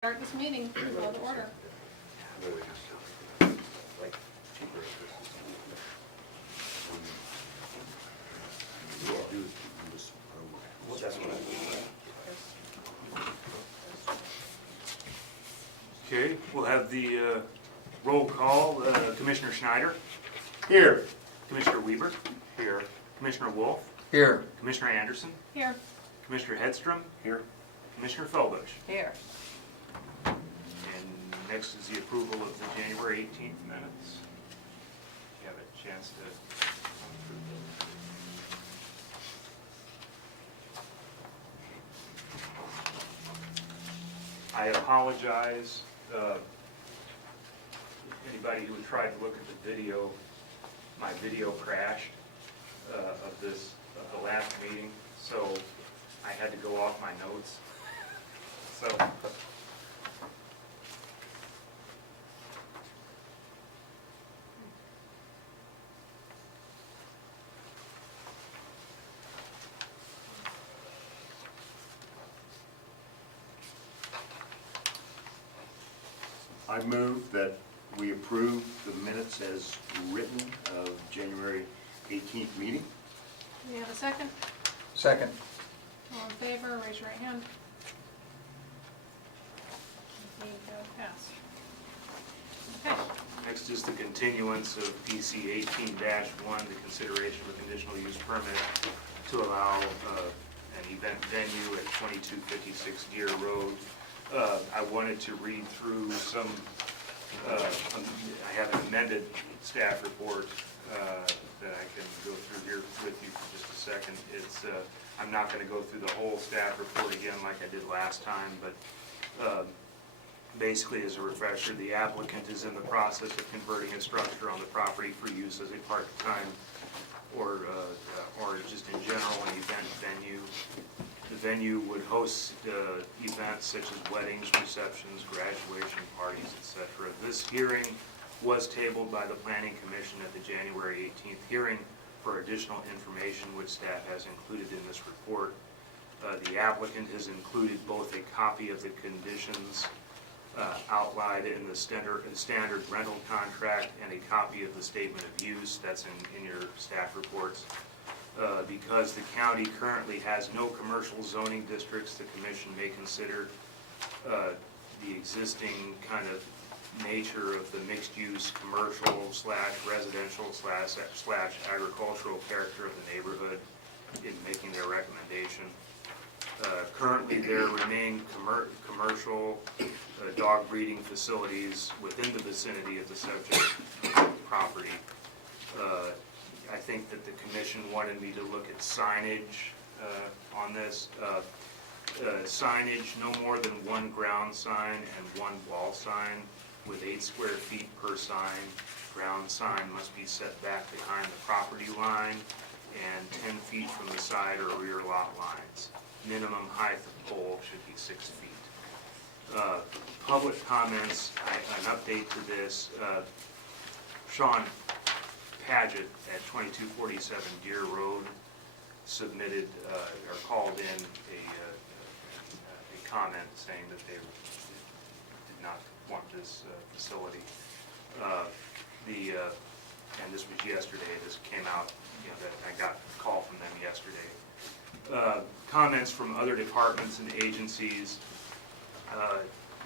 Start this meeting, call to order. Okay, we'll have the roll call. Commissioner Schneider. Here. Commissioner Weber. Here. Commissioner Wolf. Here. Commissioner Anderson. Here. Commissioner Hedstrom. Here. Commissioner Felbush. Here. And next is the approval of the January 18th minutes. You have a chance to approve those. I apologize. Anybody who tried to look at the video, my video crashed of the last meeting, so I had to go off my notes. So. I move that we approve the minutes as written of January 18th meeting. Do we have a second? Second. All in favor, raise your right hand. Okay, pass. Okay, Next is the continuance of PC 18-1, the consideration of a conditional use permit to allow an event venue at 2256 Deer Road. I wanted to read through some, I have an amended staff report that I can go through here with you for just a second. It's, I'm not going to go through the whole staff report again like I did last time, but basically, as a refresher, the applicant is in the process of converting a structure on the property for use as a part-time or just in general an event venue. The venue would host events such as weddings, receptions, graduation parties, etc. This hearing was tabled by the Planning Commission at the January 18th hearing for additional information which staff has included in this report. The applicant has included both a copy of the conditions outlined in the standard rental contract and a copy of the statement of use that's in your staff reports. Because the county currently has no commercial zoning districts, the commission may consider the existing kind of nature of the mixed-use commercial / residential / agricultural character of the neighborhood in making their recommendation. Currently, there remain commercial dog breeding facilities within the vicinity of the subject property. I think that the commission wanted me to look at signage on this. Signage, no more than one ground sign and one wall sign with 8 square feet per sign. Ground sign must be set back behind the property line and 10 feet from the side or rear lot lines. Minimum height of pole should be 6 feet. Public comments, an update to this. Sean Paget at 2247 Deer Road submitted or called in a comment saying that they did not want this facility. And this was yesterday. This came out. That I got a call from them yesterday. Comments from other departments and agencies.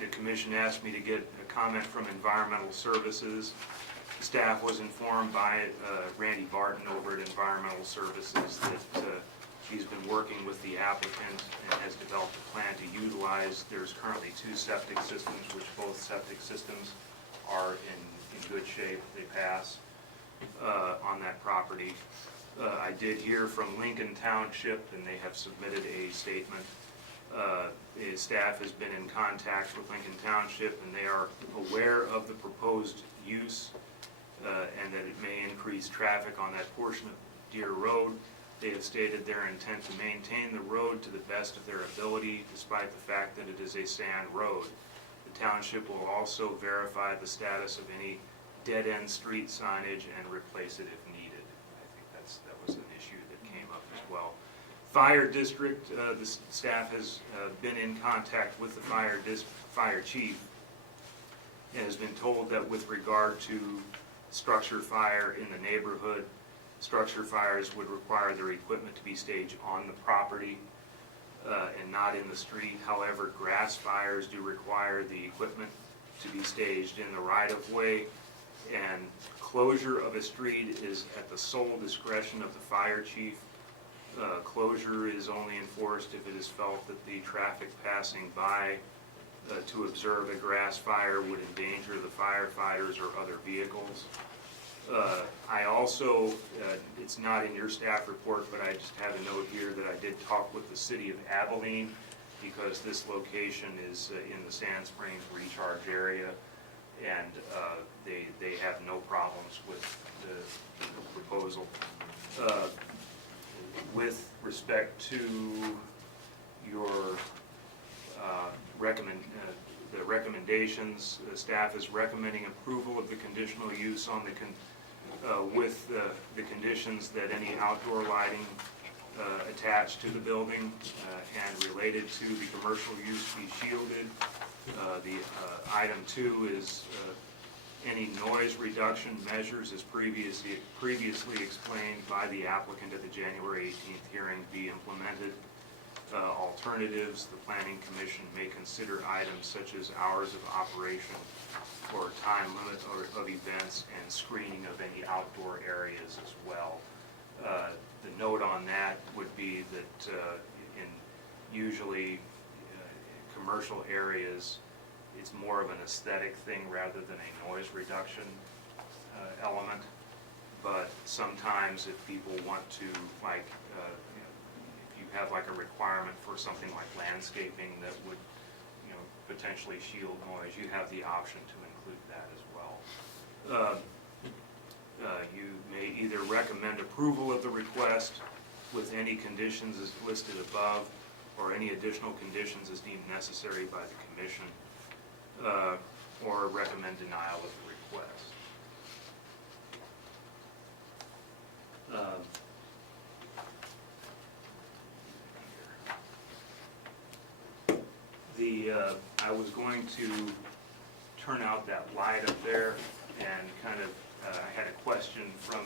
The commission asked me to get a comment from Environmental Services. Staff was informed by Randy Barton over at Environmental Services that he's been working with the applicant and has developed a plan to utilize. There's currently 2 septic systems, which both septic systems are in good shape. They pass on that property. I did hear from Lincoln Township, and they have submitted a statement. Staff has been in contact with Lincoln Township, and they are aware of the proposed use and that it may increase traffic on that portion of Deer Road. They have stated their intent to maintain the road to the best of their ability, despite the fact that it is a sand road. The township will also verify the status of any dead-end street signage and replace it if needed. I think that was an issue that came up as well. Fire district, the staff has been in contact with the fire chief and has been told that with regard to structure fire in the neighborhood, structure fires would require their equipment to be staged on the property and not in the street. However, grass fires do require the equipment to be staged in the right-of-way, and closure of a street is at the sole discretion of the fire chief. Closure is only enforced if it is felt that the traffic passing by to observe a grass fire would endanger the firefighters or other vehicles. I also, it's not in your staff report, but I just have a note here that I did talk with the city of Abilene, because this location is in the Sand Springs recharge area, and they have no problems with the proposal. With respect to your the recommendations, the staff is recommending approval of the conditional use on with the conditions that any outdoor lighting attached to the building and related to the commercial use be shielded. The item 2 is any noise reduction measures as previously explained by the applicant at the January 18th hearing be implemented. Alternatives, the Planning Commission may consider items such as hours of operation or time limit of events and screening of any outdoor areas as well. The note on that would be that usually commercial areas, it's more of an aesthetic thing rather than a noise reduction element. But sometimes if people want to, like, if you have like a requirement for something like landscaping that would, potentially shield noise, you have the option to include that as well. You may either recommend approval of the request with any conditions as listed above, or any additional conditions as deemed necessary by the commission, or recommend denial of the request. I was going to turn out that light up there, and kind of, I had a question from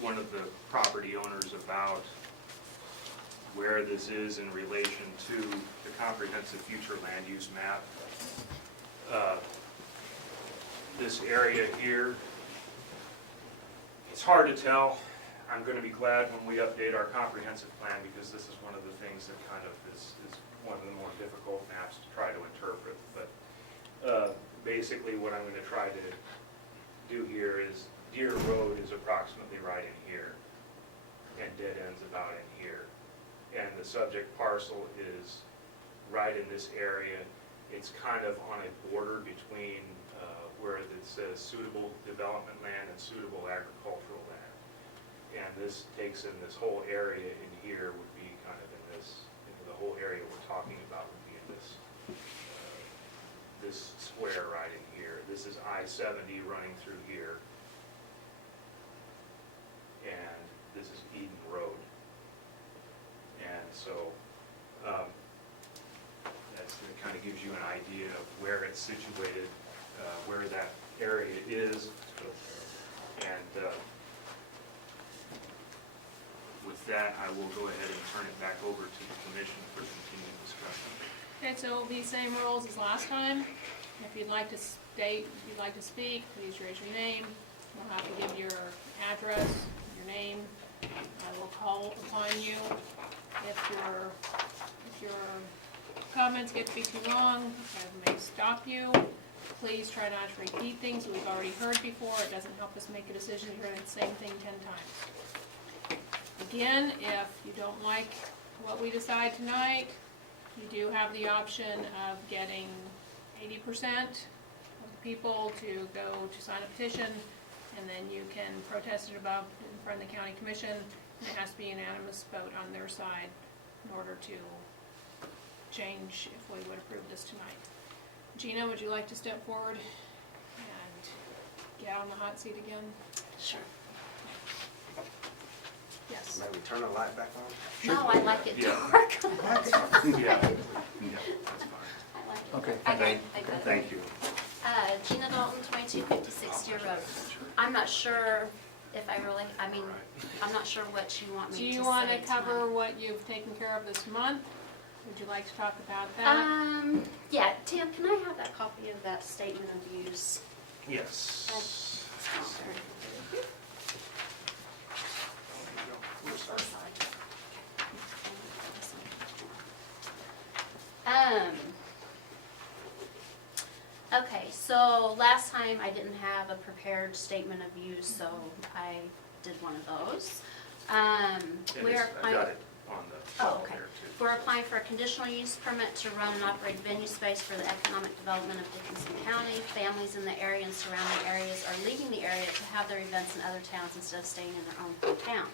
one of the property owners about where this is in relation to the comprehensive future land use map. This area here, it's hard to tell. I'm going to be glad when we update our comprehensive plan, because this is one of the things that kind of is one of the more difficult maps to try to interpret. But basically what I'm going to try to do here is Deer Road is approximately right in here, and dead ends about in here. And the subject parcel is right in this area. It's kind of on a border between where it says suitable development land and suitable agricultural land. And this takes in this whole area in here would be kind of in this, the whole area we're talking about would be in this this square right in here. This is I-70 running through here, and this is Eden Road. And so that kind of gives you an idea of where it's situated, where that area is. And with that, I will go ahead and turn it back over to the commission for continued discussion. Okay, so it'll be the same rules as last time. If you'd like to state, if you'd like to speak, please raise your name. You'll have to give your address, your name. I will call upon you. If your comments get to be too long, I may stop you. Please try not to repeat things that we've already heard before. It doesn't help us make a decision if you're doing the same thing 10 times. Again, if you don't like what we decide tonight, you do have the option of getting 80% of the people to go to sign a petition, and then you can protest it above in front of the county commission, and it has to be a unanimous vote on their side in order to change if we would approve this tonight. Gina, would you like to step forward and get on the hot seat again? Sure. Yes. Maybe turn the light back on? No, I like it Yeah. dark. Yeah, that's fine. I like it. Okay, Okay, I got it. thank you. Gina Dalton, 2256 Deer Road. I'm not sure if I really, I'm not sure what you want me Do to say you want to cover tonight. what you've taken care of this month? Would you like to talk about that? Yeah, Tim, can I have that copy of that statement of use? Yes. Okay, so last time I didn't have a prepared statement of use, so I did one of those. We are I got it on the Oh, phone okay. there too. We're applying for a conditional use permit to run and operate venue space for the economic development of Dickinson County. Families in the area and surrounding areas are leaving the area to have their events in other towns instead of staying in their own hometown.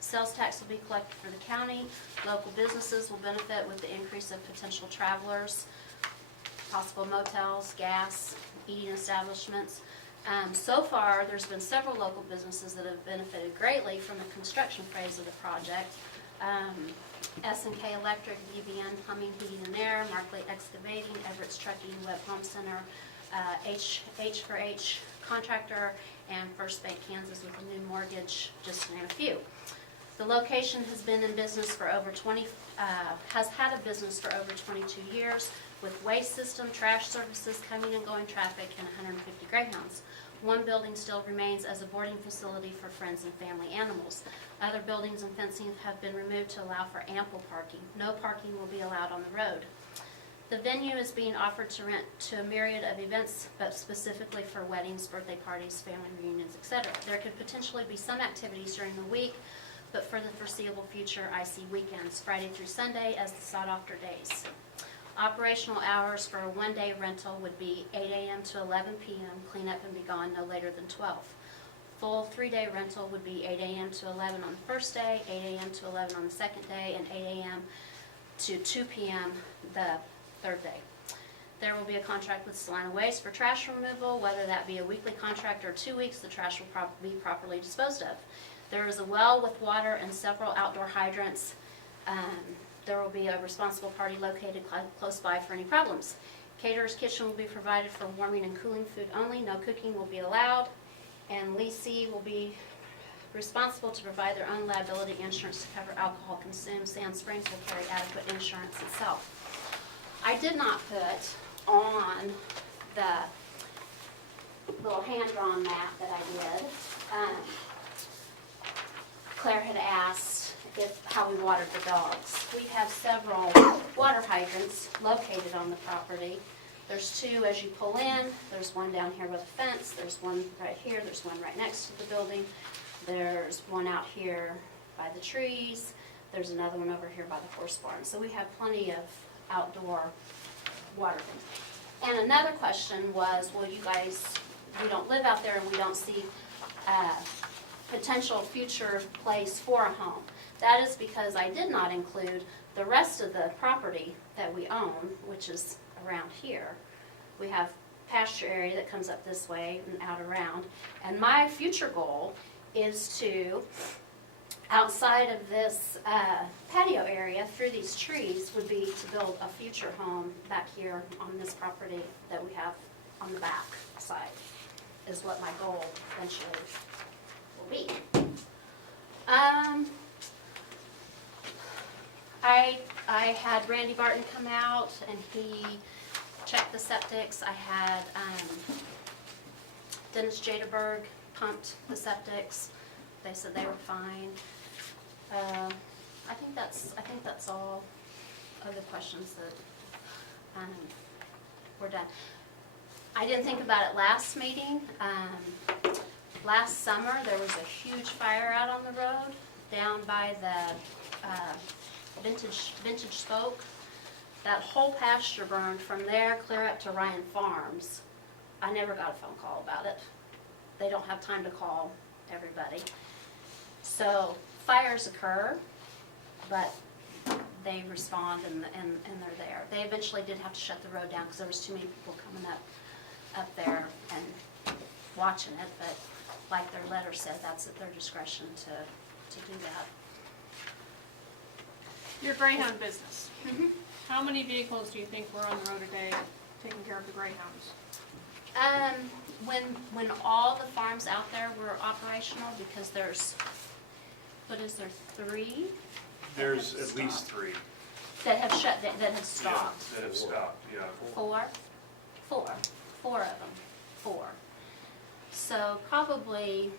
Sales tax will be collected for the county. Local businesses will benefit with the increase of potential travelers, possible motels, gas, eating establishments. So far, there's been several local businesses that have benefited greatly from the construction phase of the project. S&K Electric, DBN Plumbing, Heating and Air, Markley Excavating, Everett's Trucking, Webb Home Center, H4H Contractor, and First Bank Kansas with a new mortgage, just to name a few. The location has been in business for has had a business for over 22 years with waste system, trash services, coming and going traffic, and 150 greyhounds. One building still remains as a boarding facility for friends and family animals. Other buildings and fencing have been removed to allow for ample parking. No parking will be allowed on the road. The venue is being offered to rent to a myriad of events, but specifically for weddings, birthday parties, family reunions, etc. There could potentially be some activities during the week, but for the foreseeable future, I see weekends, Friday through Sunday, as the sought-after days. Operational hours for a one-day rental would be 8 a.m. to 11 p.m., clean up and be gone no later than 12. Full 3-day rental would be 8 a.m. to 11 on the first day, 8 a.m. to 11 on the second day, and 8 a.m. to 2 p.m. the third day. There will be a contract with Salina Waste for trash removal. Whether that be a weekly contract or 2 weeks, the trash will be properly disposed of. There is a well with water and several outdoor hydrants. There will be a responsible party located close by for any problems. Caterer's kitchen will be provided for warming and cooling food only. No cooking will be allowed. And leasee will be responsible to provide their own liability insurance to cover alcohol consumed. Sand Springs will carry adequate insurance itself. I did not put on the little hand-drawn map that I did. Claire had asked how we watered the dogs. We have several water hydrants located on the property. There's two as you pull in. There's one down here with a fence. There's one right here. There's one right next to the building. There's one out here by the trees. There's another one over here by the horse barn. So we have plenty of outdoor water things. And another question was, well, you guys, we don't live out there and we don't see potential future place for a home. That is because I did not include the rest of the property that we own, which is around here. We have pasture area that comes up this way and out around. And my future goal is to, outside of this patio area through these trees, would be to build a future home back here on this property that we have on the back side, is what my goal eventually will be. I had Randy Barton come out and he checked the septics. I had Dennis Jadaberg pumped the septics. They said they were fine. I think that's all of the questions that were done. I didn't think about it last meeting. Last summer there was a huge fire out on the road down by the vintage spoke. That whole pasture burned from there clear up to Ryan Farms. I never got a phone call about it. They don't have time to call everybody. So fires occur, but they respond and they're there. They eventually did have to shut the road down because there was too many people coming up there and watching it, but like their letter said, that's at their discretion to do that. Your Greyhound business. Mhm. How many vehicles do you think were on the road today taking care of the Greyhounds? When all the farms out there were operational, because there's, what is there, 3 There's at least 3. that have shut, that have stopped? Yeah, that have stopped, yeah. 4 of them, 4. So probably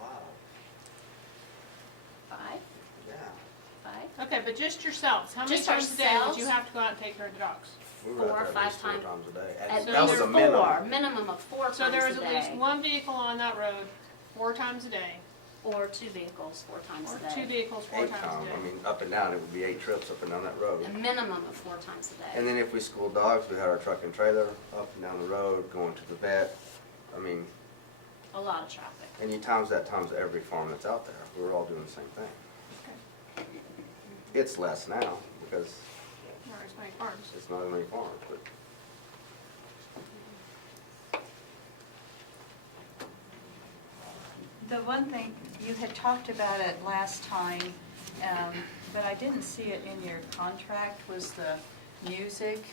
Wow, 5, yeah. 5, Okay, but just yourselves, how many Just times a day would ourselves? you have to go out and take care of the dogs? We were 4 or out there at 5 least 4 times. times a day. At That was least a minimum. 4, minimum of 4 times So there a is at least day. 1 vehicle on that road 4 times a day, Or 2 vehicles 4 times or a 2 day. vehicles 4 8 times times, a I day. mean, up and down, it would be 8 trips up and down that road. A minimum of 4 times a day. And then if we schooled dogs, we had our truck and trailer up and down the road, going to the vet. I mean, A lot of traffic. and you times that times every farm that's out there. We were all doing the same thing. Okay. It's less now because Not as many farms. it's not as many farms, but The one thing, you had talked about it last time, but I didn't see it in your contract, was the music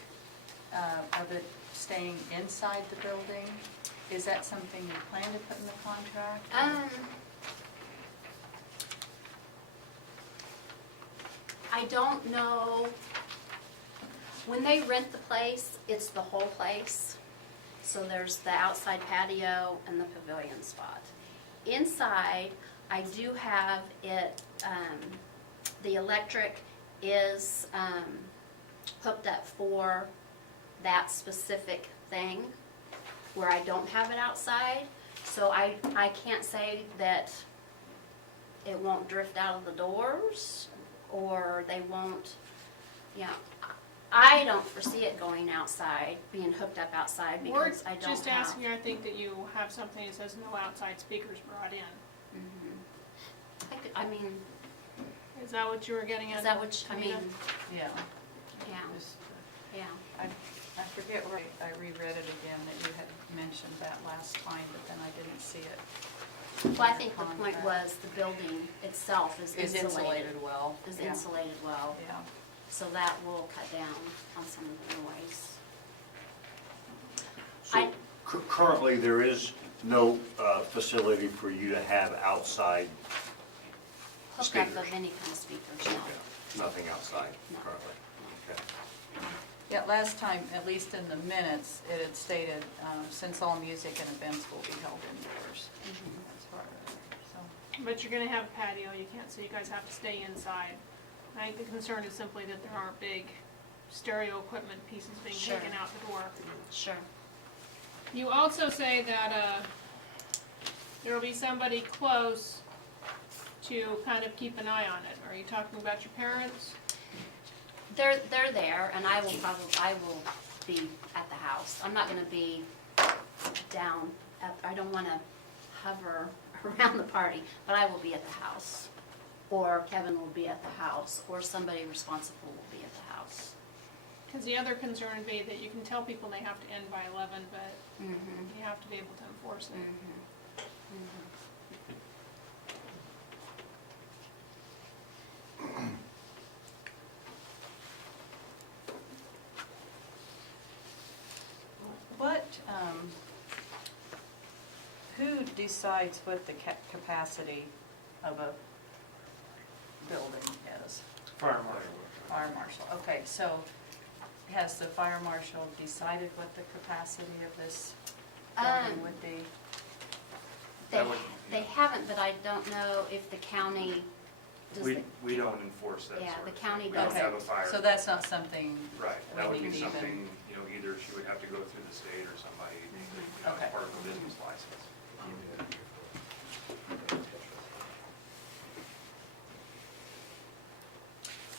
of it staying inside the building. Is that something you plan to put in the contract? I don't know. When they rent the place, it's the whole place. So there's the outside patio and the pavilion spot. Inside, I do have it, the electric is hooked up for that specific thing, where I don't have it outside. So I can't say that it won't drift out of the doors, or they won't, I don't foresee it going outside, being hooked up outside, We're because I don't have. just asking, I think that you have something that says no outside speakers brought in. I mean, Is that what you were getting at? is that what, I mean, Anita? Yeah. yeah, Just, yeah. I forget where, I reread it again, that you had mentioned that last time, but then I didn't see it. Well, I think the point was the building itself is Is insulated. insulated well. Is Yeah. insulated well, Yeah. so that will cut down on some of the noise. so currently there is no facility for you to have outside Hookup of speakers. any kind of speakers, no. Nothing outside No. currently. Okay. Yeah, last time, at least in the minutes, it had stated, since all music and events will be held indoors. That's part of it, so. But you're gonna have a patio, you can't, so you guys have to stay inside. I think the concern is simply that there aren't big stereo equipment pieces being Sure. taken out the door. Sure. You also say that, there will be somebody close to kind of keep an eye on it. Are you talking about your parents? They're there, and I will be at the house. I'm not gonna be down, I don't wanna hover around the party, but I will be at the house. Or Kevin will be at the house, or somebody responsible will be at the house. Because the other concern would be that you can tell people they have to end by 11, but Mm-hmm. you have to be able to enforce it. What, who decides what the capacity of a building is? Fire marshal. Fire marshal, okay, so has the fire marshal decided what the capacity of this building would be? That would- They haven't, but I don't know if the county, does the, We don't enforce that Yeah, sort the of county thing. We don't Okay, have a fire. so that's not something, Right, that would we be need even- something, either she would have to go through the state or somebody, as Okay. part of a business license.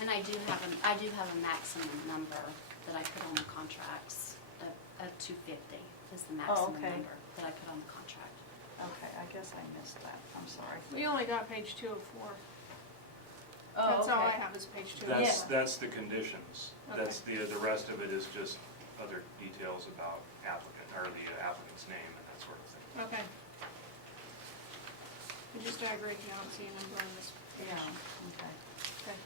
and I do have a maximum number that I put on the contracts of 250 is the maximum okay. number that I put on the contract. okay, I guess I missed that, I'm sorry. We only got page 2 of 4. Oh, That's all I okay. have is page 2 of 4. That's the conditions. That's the rest of it is just other details about applicant, or the applicant's name and that sort of thing. Okay. I agree, I don't see a number on this Yeah, okay. Okay.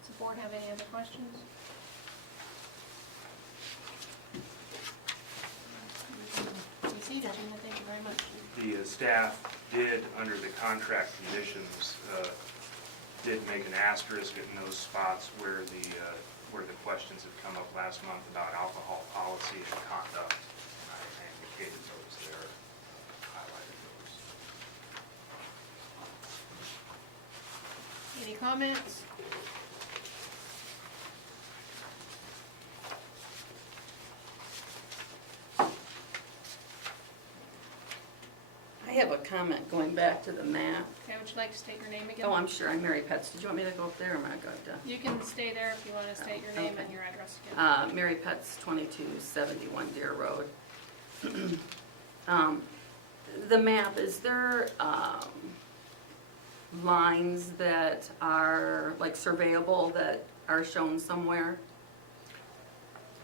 Does the board have any other questions? Easy, Gina, thank you very much. The staff did, under the contract conditions, did make an asterisk in those spots where the questions had come up last month about alcohol policy and conduct. And I indicated those there, highlighted those. Any comments? I have a comment going back to the map. Okay, would you like to state your name again? Oh, I'm sure, I'm Mary Pets. Did you want me to go up there or am I good to? You can stay there if you want to state your name and Okay. your address again. Mary Pets, 2271 Deer Road. The map, is there lines that are like surveyable that are shown somewhere?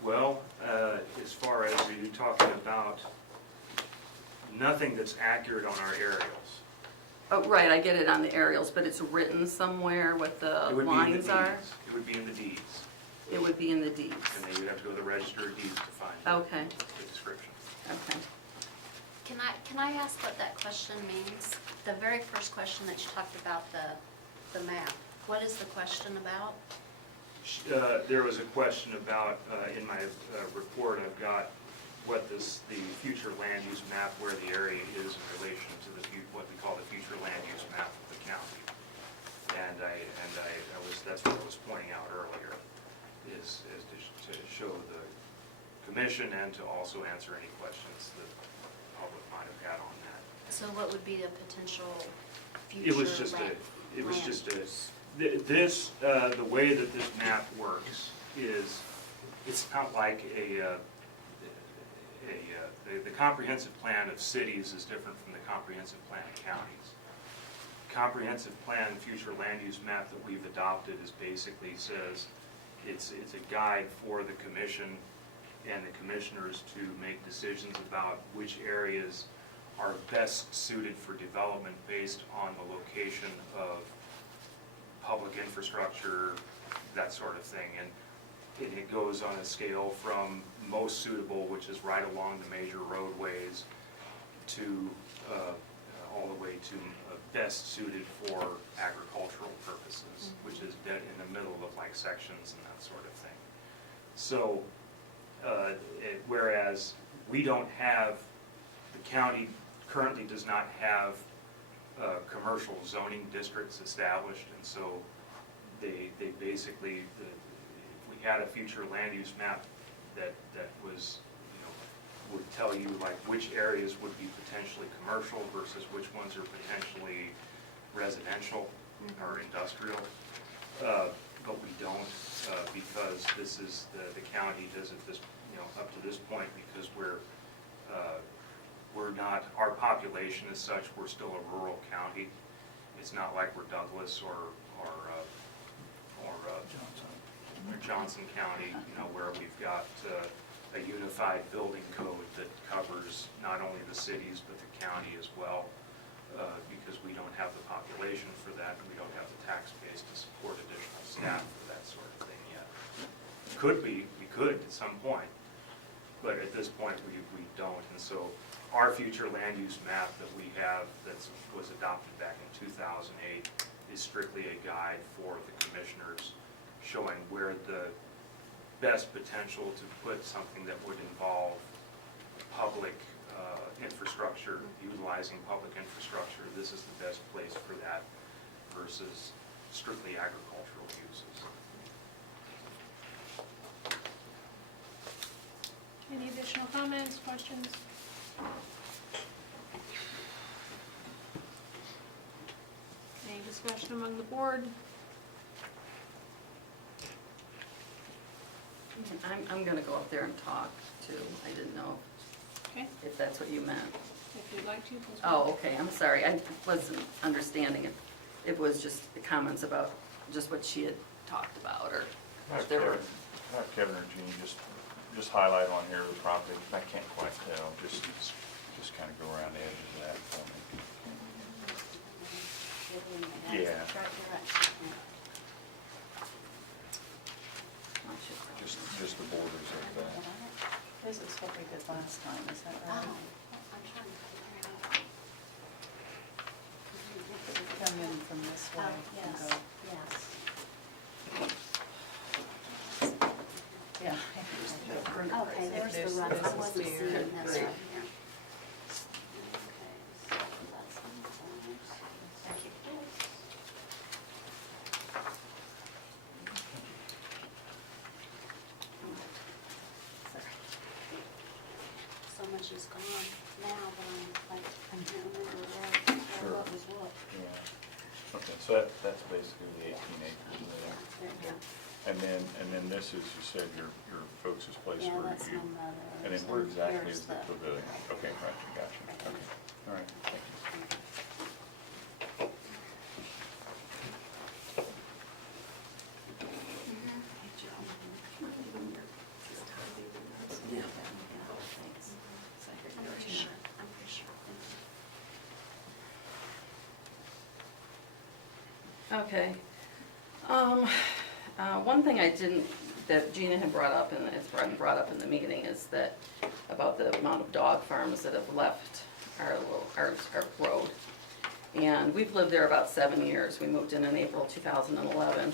Well, as far as you're talking about, nothing that's accurate on our aerials. Oh, right, I get it on the aerials, but it's written somewhere what the It would be in the lines are? deeds. It would be in the deeds, It would be in the deeds. and then you'd have to go to the register of deeds to find Okay, the description. okay. Can I ask what that question means? The very first question that you talked about, the map, what is the question about? There was a question about, in my report, I've got what the future land use map, where the area is in relation to what we call the future land use map of the county. And that's what I was pointing out earlier, is to show the commission and to also answer any questions that the public might have had on that. So what would be the potential future It was just land? the way that this map works is, it's not like the comprehensive plan of cities is different from the comprehensive plan of counties. Comprehensive plan, future land use map that we've adopted is basically says, it's a guide for the commission and the commissioners to make decisions about which areas are best suited for development based on the location of public infrastructure, that sort of thing. And it goes on a scale from most suitable, which is right along the major roadways, to all the way to best suited for agricultural purposes, which is dead in the middle of like sections and that sort of thing. So, whereas we don't have, the county currently does not have commercial zoning districts established, and so they basically, if we had a future land use map that was, would tell you like which areas would be potentially commercial versus which ones are potentially residential or industrial, but we don't, because this is, the county does it this, up to this point, because we're not, our population is such, we're still a rural county. It's not like we're Douglas or Johnson County, where we've got a unified building code that covers not only the cities but the county as well, because we don't have the population for that, and we don't have the tax base to support additional staff for that sort of thing yet. We could at some point, but at this point we don't. And so our future land use map that we have that was adopted back in 2008 is strictly a guide for the commissioners, showing where the best potential to put something that would involve public infrastructure, utilizing public infrastructure. This is the best place for that versus strictly agricultural uses. Any additional comments, questions? Any discussion among the board? I'm gonna go up there and talk too. I didn't know Okay, if that's what you meant. if you'd like to, please. Oh, okay, I'm sorry. I wasn't understanding it. It was just the comments about just what she had talked about, or if there were. Kevin or Jean, just highlight on here the property, I can't quite tell, just kind of go around the edges of that for me. Yeah. Right, you're right. Just the borders of that. This is what we did last time, is that Oh, right? I'm trying to figure it out. Come in from this way Oh, and yes, go. yes. Yeah. Okay, there's There's the rough, I this wasn't here. seeing this right Great. here. Okay, so that's on the corners. Thank you. Sorry. So much is gone now, but I'm like, I can't remember what was what. Yeah. Okay, so that's basically the 18 acres there. There you go. And then this is, you said, your folks' place Yeah, where that's you, my mother's. and then where exactly here's is the pavilion? Okay, gotcha, okay, all right, thank you. I'm pretty sure. Okay. One thing I didn't, that Gina had brought up, and it's brought up in the meeting, is that about the amount of dog farms that have left our road. And we've lived there about 7 years. We moved in April 2011.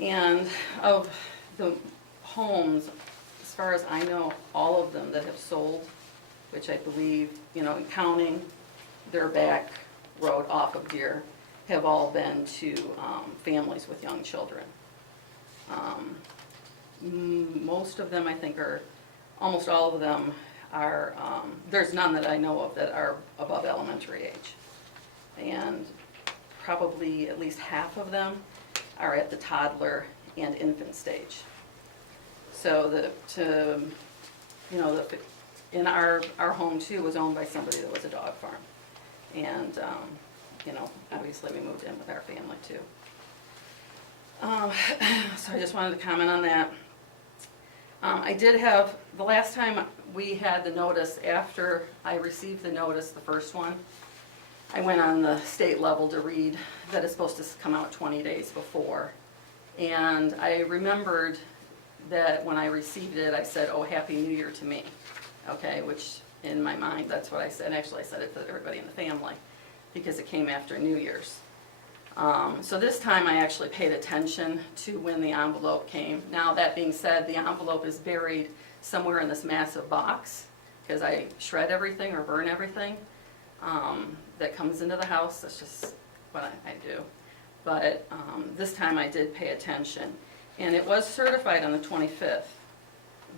And of the homes, as far as I know, all of them that have sold, which I believe, counting their back road off of Deer, have all been to families with young children. Most of them, I think, almost all of them are, there's none that I know of that are above elementary age. And probably at least half of them are at the toddler and infant stage. So in our home too was owned by somebody that was a dog farm. And, obviously we moved in with our family too. So I just wanted to comment on that. I did have, the last time we had the notice, after I received the notice, the first one, I went on the state level to read that it's supposed to come out 20 days before. And I remembered that when I received it, I said, "Oh, Happy New Year" to me. Okay, which in my mind, that's what I said. Actually, I said it to everybody in the family because it came after New Year's. So this time I actually paid attention to when the envelope came. Now, that being said, the envelope is buried somewhere in this massive box because I shred everything or burn everything that comes into the house. That's just what I do. But this time I did pay attention. And it was certified on the 25th,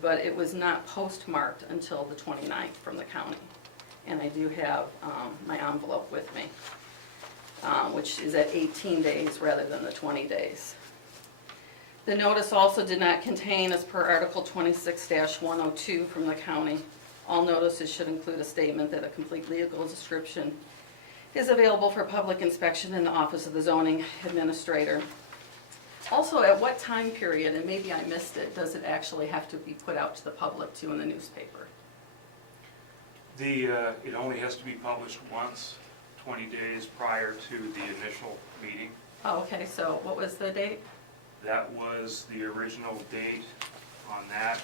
but it was not postmarked until the 29th from the county. And I do have my envelope with me, which is at 18 days rather than the 20 days. The notice also did not contain, as per Article 26-102 from the county, all notices should include a statement that a complete legal description is available for public inspection in the Office of the Zoning Administrator. Also, at what time period, and maybe I missed it, does it actually have to be put out to the public too in the newspaper? It only has to be published once, 20 days prior to the initial meeting. Oh, okay, so what was the date? That was, the original date on that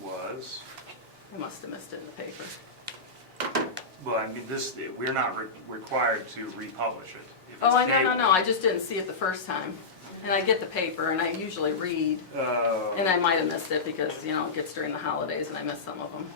was, I must have missed it in the paper. well, I mean, we're not required to republish it. If Oh, it's tabled- no, I just didn't see it the first time. And I get the paper, and I usually read, and I might have missed it because, it gets during the holidays and I miss some of them.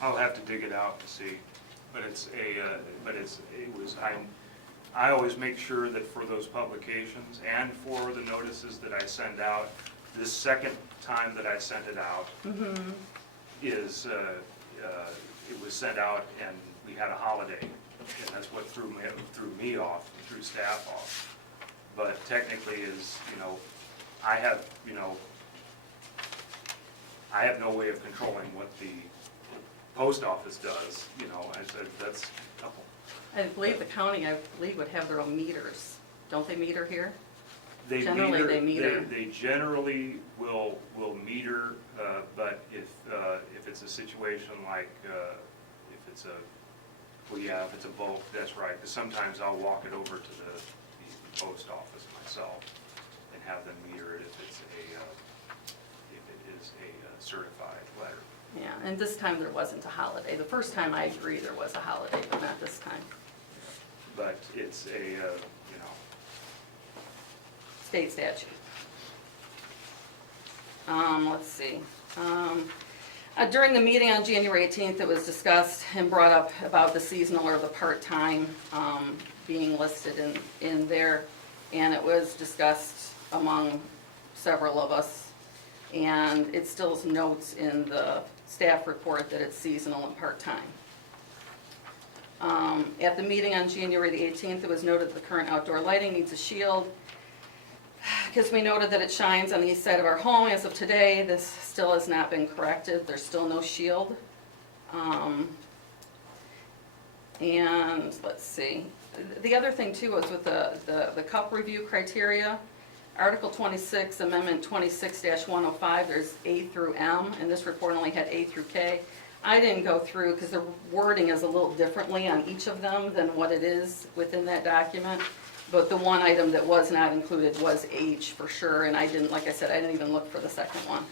I'll have to dig it out to see, but I always make sure that for those publications and for the notices that I send out, this second time that I sent it out is, it was sent out and we had a holiday, and that's what threw me off, threw staff off. But technically is, I have, I have no way of controlling what the post office does, you know, I said, that's a couple. I believe the county, would have their own meters. Don't they meter here? They Generally, they meter. They generally will meter, but if it's a situation like, if it's a, well, yeah, if it's a bulk, that's right. But sometimes I'll walk it over to the post office myself and have them meter it if it's if it is a certified letter. Yeah, and this time there wasn't a holiday. The first time I agree there was a holiday, but not this time. But it's a, you know, State statute. Let's see. During the meeting on January 18th, it was discussed and brought up about the seasonal or the part-time being listed in there. And it was discussed among several of us. And it still notes in the staff report that it's seasonal and part-time. At the meeting on January the 18th, it was noted that the current outdoor lighting needs a shield. Because we noted that it shines on the east side of our home. As of today, this still has not been corrected. There's still no shield. And let's see. The other thing too was with the cup review criteria. Article 26, Amendment 26-105, there's A through M, and this report only had A through K. I didn't go through because the wording is a little differently on each of them than what it is within that document. But the one item that was not included was H for sure, and I didn't, like I said, I didn't even look for the second one.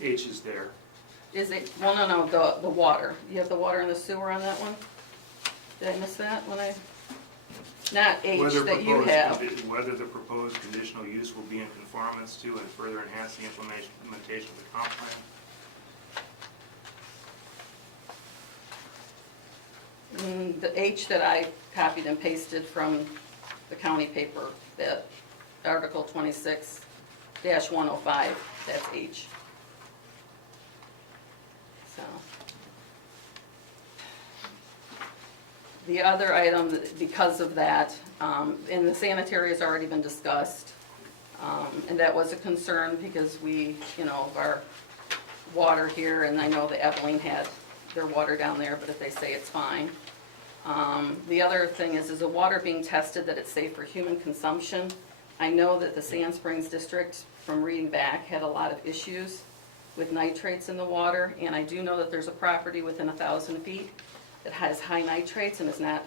H is there. Is it, well, no, the water. You have the water and the sewer on that one? Did I miss that when I, not H that you have? Whether the proposed conditional use will be in conformance to and further enhance the implementation of the comp plan. The H that I copied and pasted from the county paper, that Article 26-105, that's H. So. The other item, because of that, and the sanitary has already been discussed, and that was a concern because we, you know, of our water here, and I know that Evelyn had their water down there, but if they say it's fine. The other thing is the water being tested, that it's safe for human consumption. I know that the Sand Springs District, from reading back, had a lot of issues with nitrates in the water, and I do know that there's a property within 1,000 feet that has high nitrates and is not,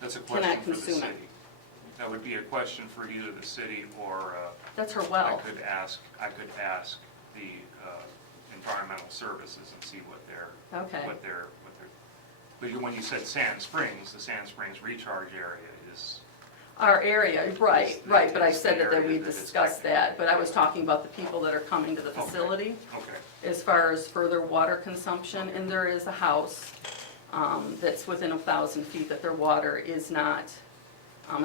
That's a question cannot for the consume city. it. That would be a question for either the city or, That's her I well. could ask the environmental services and see what their, Okay. but when you said Sand Springs, the Sand Springs recharge area is, Our area, right, Is- but I is said the that we area that it's discussed that, but I was talking about the people that are coming to the Okay. facility. okay. As far as further water consumption, and there is a house that's within 1,000 feet that their water is not, and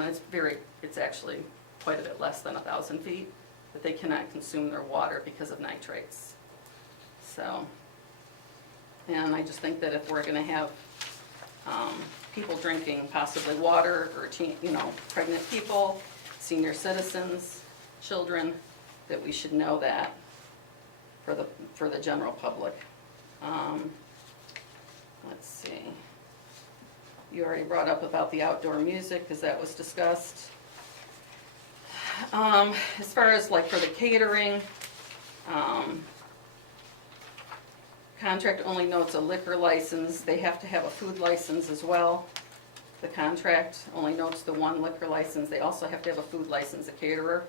it's actually quite a bit less than 1,000 feet, that they cannot consume their water because of nitrates. So, and I just think that if we're gonna have people drinking possibly water, or pregnant people, senior citizens, children, that we should know that for the general public. Let's see. You already brought up about the outdoor music, because that was discussed. As far as like for the catering, contract only notes a liquor license. They have to have a food license as well. The contract only notes the one liquor license. They also have to have a food license, a caterer.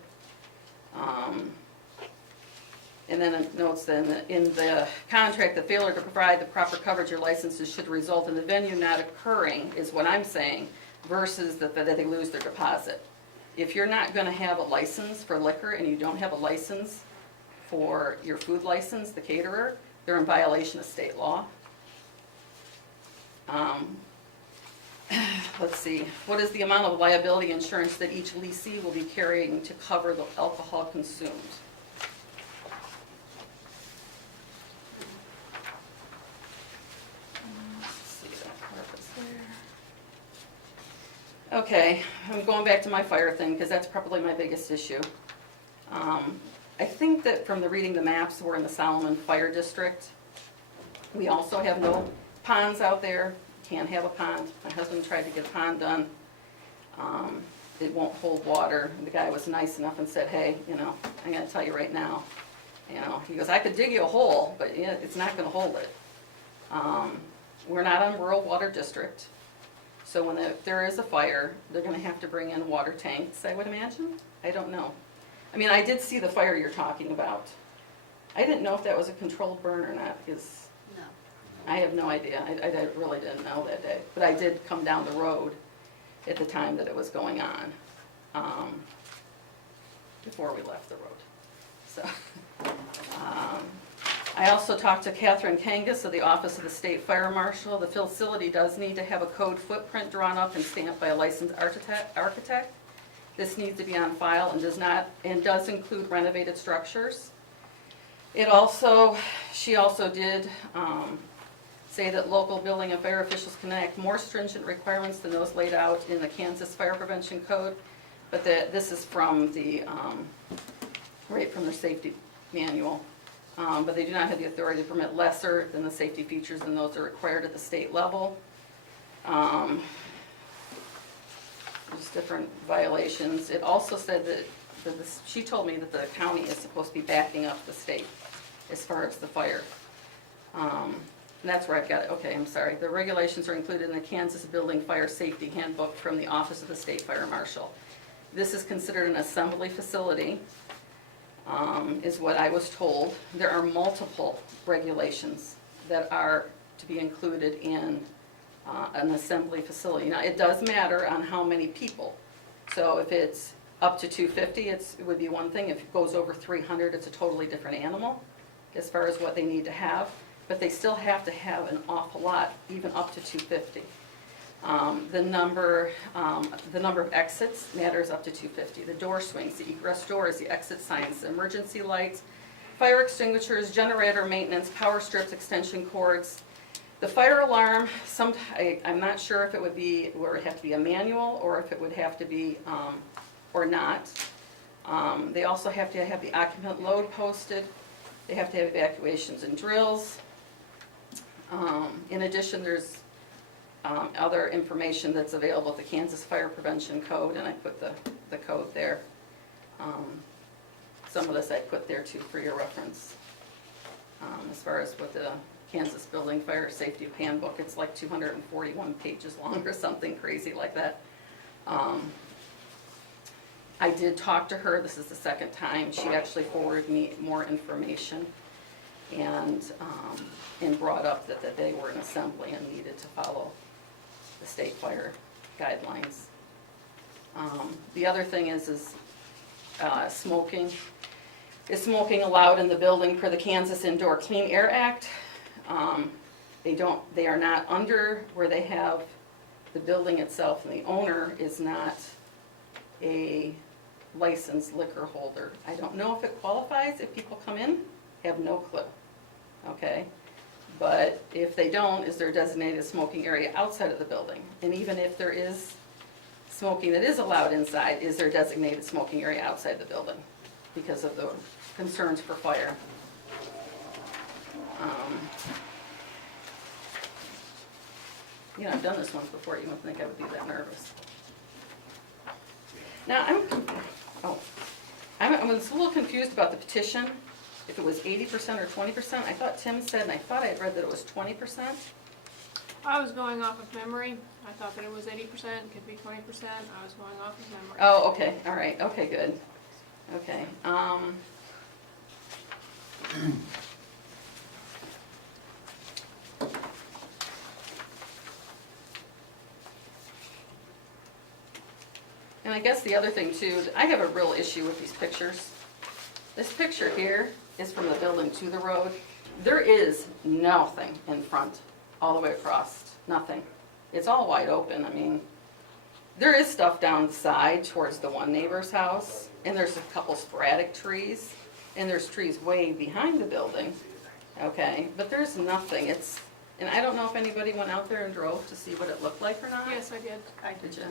And then it notes that in the contract, the failure to provide the proper coverage or licenses should result in the venue not occurring, is what I'm saying, versus that they lose their deposit. If you're not gonna have a license for liquor and you don't have a license for your food license, the caterer, they're in violation of state law. Let's see, what is the amount of liability insurance that each leasee will be carrying to cover the alcohol consumed? Let's see, that part is there. Okay, I'm going back to my fire thing, because that's probably my biggest issue. I think that from the reading the maps, we're in the Solomon Fire District. We also have no ponds out there, can't have a pond. My husband tried to get a pond done. It won't hold water. The guy was nice enough and said, hey, you know, I'm gonna tell you right now, you know, he goes, I could dig you a hole, but yeah, it's not gonna hold it. We're not on rural water district, so when there is a fire, they're gonna have to bring in water tanks, I would imagine. I don't know. I mean, I did see the fire you're talking about. I didn't know if that was a controlled burn or not, because No. I have no idea. I really didn't know that day. But I did come down the road at the time that it was going on, before we left the road. So, I also talked to Catherine Kangas of the Office of the State Fire Marshal. The facility does need to have a code footprint drawn up and stamped by a licensed architect. This needs to be on file and does include renovated structures. She also did say that local building and fire officials can enact more stringent requirements than those laid out in the Kansas Fire Prevention Code, but this is from right from their safety manual. But they do not have the authority to permit lesser than the safety features than those that are required at the state level. Just different violations. It also said that, she told me that the county is supposed to be backing up the state as far as the fire. And that's where I've got it. Okay, I'm sorry. The regulations are included in the Kansas Building Fire Safety Handbook from the Office of the State Fire Marshal. This is considered an assembly facility, is what I was told. There are multiple regulations that are to be included in an assembly facility. Now, it does matter on how many people. So if it's up to 250, it would be one thing. If it goes over 300, it's a totally different animal as far as what they need to have. But they still have to have an awful lot, even up to 250. The number of exits matters up to 250. The door swings, the egress doors, the exit signs, the emergency lights, fire extinguishers, generator maintenance, power strips, extension cords. The fire alarm, I'm not sure if it would be, where it have to be a manual or if it would have to be, or not. They also have to have the occupant load posted. They have to have evacuations and drills. In addition, there's other information that's available at the Kansas Fire Prevention Code, and I put the code there. Some of this I put there too for your reference. As far as with the Kansas Building Fire Safety Handbook, it's like 241 pages long or something crazy like that. I did talk to her, this is the second time, she actually forwarded me more information and brought up that they were in assembly and needed to follow the state fire guidelines. The other thing is smoking. Is smoking allowed in the building per the Kansas Indoor Clean Air Act? They are not under where they have the building itself, and the owner is not a licensed liquor holder. I don't know if it qualifies if people come in, have no clue, okay? But if they don't, is there a designated smoking area outside of the building? And even if there is smoking that is allowed inside, is there a designated smoking area outside the building because of the concerns for fire? You know, I've done this once before, you wouldn't think I would be that nervous. Now, I was a little confused about the petition, if it was 80% or 20%. I thought Tim said, and I thought I had read that it was 20%. I was going off of memory. I thought that it was 80%, could be 20%. I was going off of memory. Oh, okay, all right, okay, good. Okay. And I guess the other thing too, I have a real issue with these pictures. This picture here is from the building to the road. There is nothing in front, all the way across, nothing. It's all wide open. I mean, there is stuff down the side towards the one neighbor's house, and there's a couple sporadic trees, and there's trees way behind the building, okay? But there's nothing. And I don't know if anybody went out there and drove to see what it looked like or not. Yes, I did. I did Did you? too.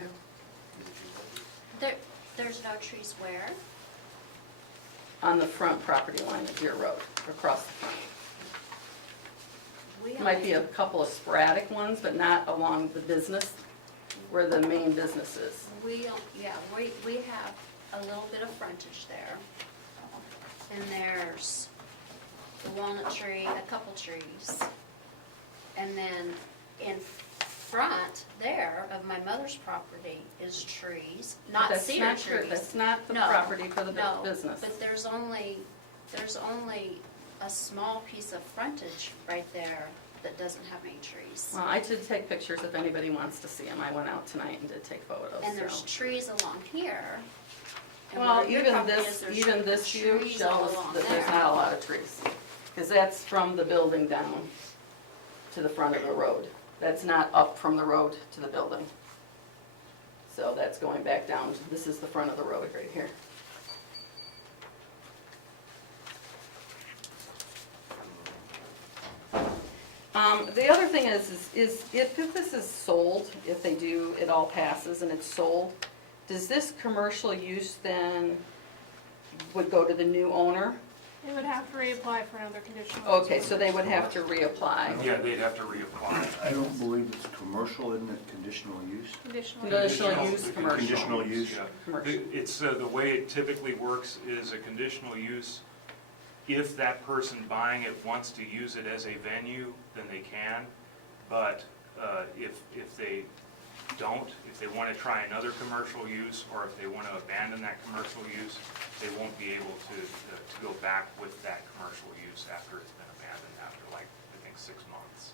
There's no trees where? on the front property line of your road, across the front. We Might be a only- couple of sporadic ones, but not along the business, where the main business is. We have a little bit of frontage there. And there's the walnut tree, a couple trees. And then in front there of my mother's property is trees, not That's cedar not true. trees. That's not the No, property for the no, business. but there's only a small piece of frontage right there that doesn't have any trees. Well, I did take pictures if anybody wants to see them. I went out tonight and did take photos, And there's so. trees along here. And Well, where your even property is, this, there's even this view trees all shows along that there's there. not a lot of trees. Because that's from the building down to the front of the road. That's not up from the road to the building. So that's going back down, this is the front of the road right here. The other thing is if this is sold, if they do, it all passes and it's sold, does this commercial use then would go to the new owner? They would have to reapply for another conditional. use Okay, so they would have to reapply. Yeah, they'd have to reapply. I don't believe it's commercial, isn't it conditional use? Conditional. Conditional use commercial. Conditional use. Yeah. Commercial. It's, the way it typically works is a conditional use. If that person buying it wants to use it as a venue, then they can. But if they don't, if they want to try another commercial use, or if they want to abandon that commercial use, they won't be able to go back with that commercial use after it's been abandoned, after like, I think, 6 months.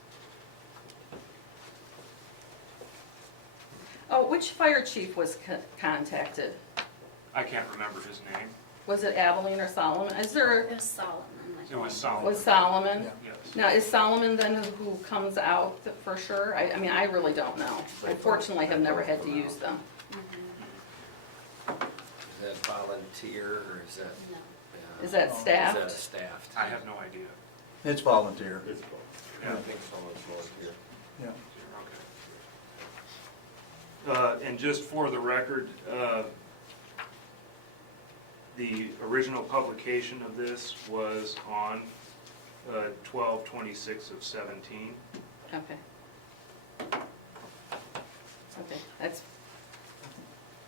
Oh, which fire chief was contacted? I can't remember his name. Was it Abilene or Solomon? Is there, It was Solomon. It was Solomon. was Solomon? Yes. Now, is Solomon then who comes out for sure? I mean, I really don't know. Unfortunately, have never had to use them. Mhm. Is that volunteer or is that? No. Is that Is staffed? that staffed? I have no idea. It's volunteer. Yeah. I think someone's volunteer. Yeah. Okay. And just for the record, the original publication of this was on 12/26 of 17. Okay. Okay, that's,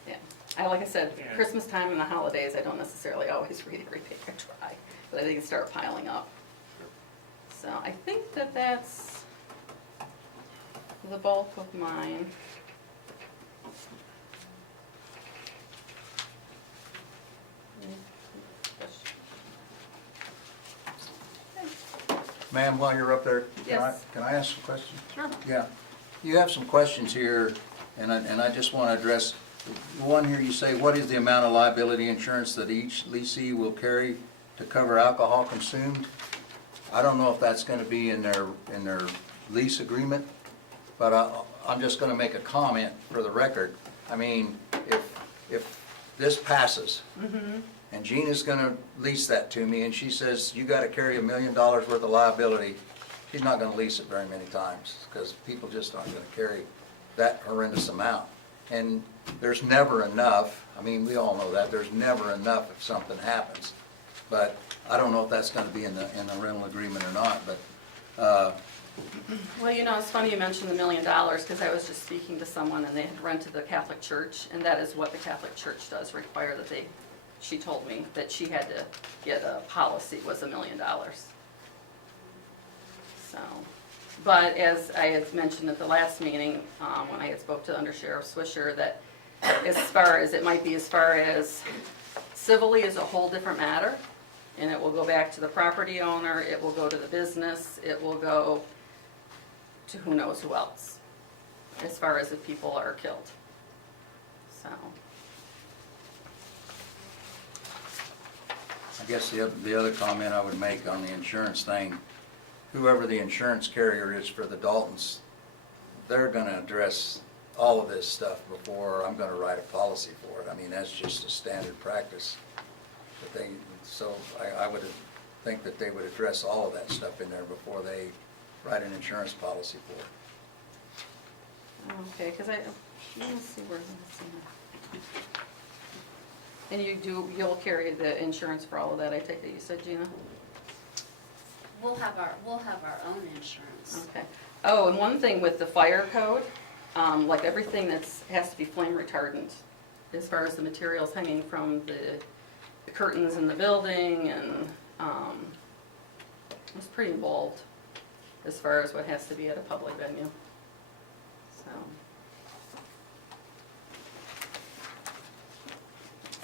yeah. Like I said, Yeah. Christmas time and the holidays, I don't necessarily always read everything. I try, but I think it start piling up. So I think that that's the bulk of mine. Ma'am, while you're up there, Yes. can I ask a question? Sure. Yeah. You have some questions here, and I just want to address, the one here you say, what is the amount of liability insurance that each leasee will carry to cover alcohol consumed? I don't know if that's going to be in their lease agreement, but I'm just going to make a comment for the record. I mean, if this passes, and Gina's gonna lease that to me, and she says, you gotta carry $1 million worth of liability, she's not gonna lease it very many times, because people just aren't gonna carry that horrendous amount. And there's never enough, I mean, we all know that, there's never enough if something happens. But I don't know if that's gonna be in the rental agreement or not, but, Well, you know, it's funny you mentioned the $1 million, because I was just speaking to someone and they had rented the Catholic Church, and that is what the Catholic Church does require that they, she told me that she had to get a policy was $1 million. So, but as I had mentioned at the last meeting, when I had spoke to Under Sheriff Swisher, that as far as, it might be as far as civilly is a whole different matter, and it will go back to the property owner, it will go to the business, it will go to who knows who else, as far as if people are killed. So, I guess the other comment I would make on the insurance thing, whoever the insurance carrier is for the Daltons, they're gonna address all of this stuff before I'm gonna write a policy for it. I mean, that's just a standard practice. But so I would think that they would address all of that stuff in there before they write an insurance policy for it. okay, because let me see where, let's see. And you'll carry the insurance for all of that, I take it you said, Gina? We'll have our own insurance. Okay. Oh, and one thing with the fire code, like everything has to be flame retardant, as far as the materials hanging from the curtains in the building, and it's pretty involved as far as what has to be at a public venue. So,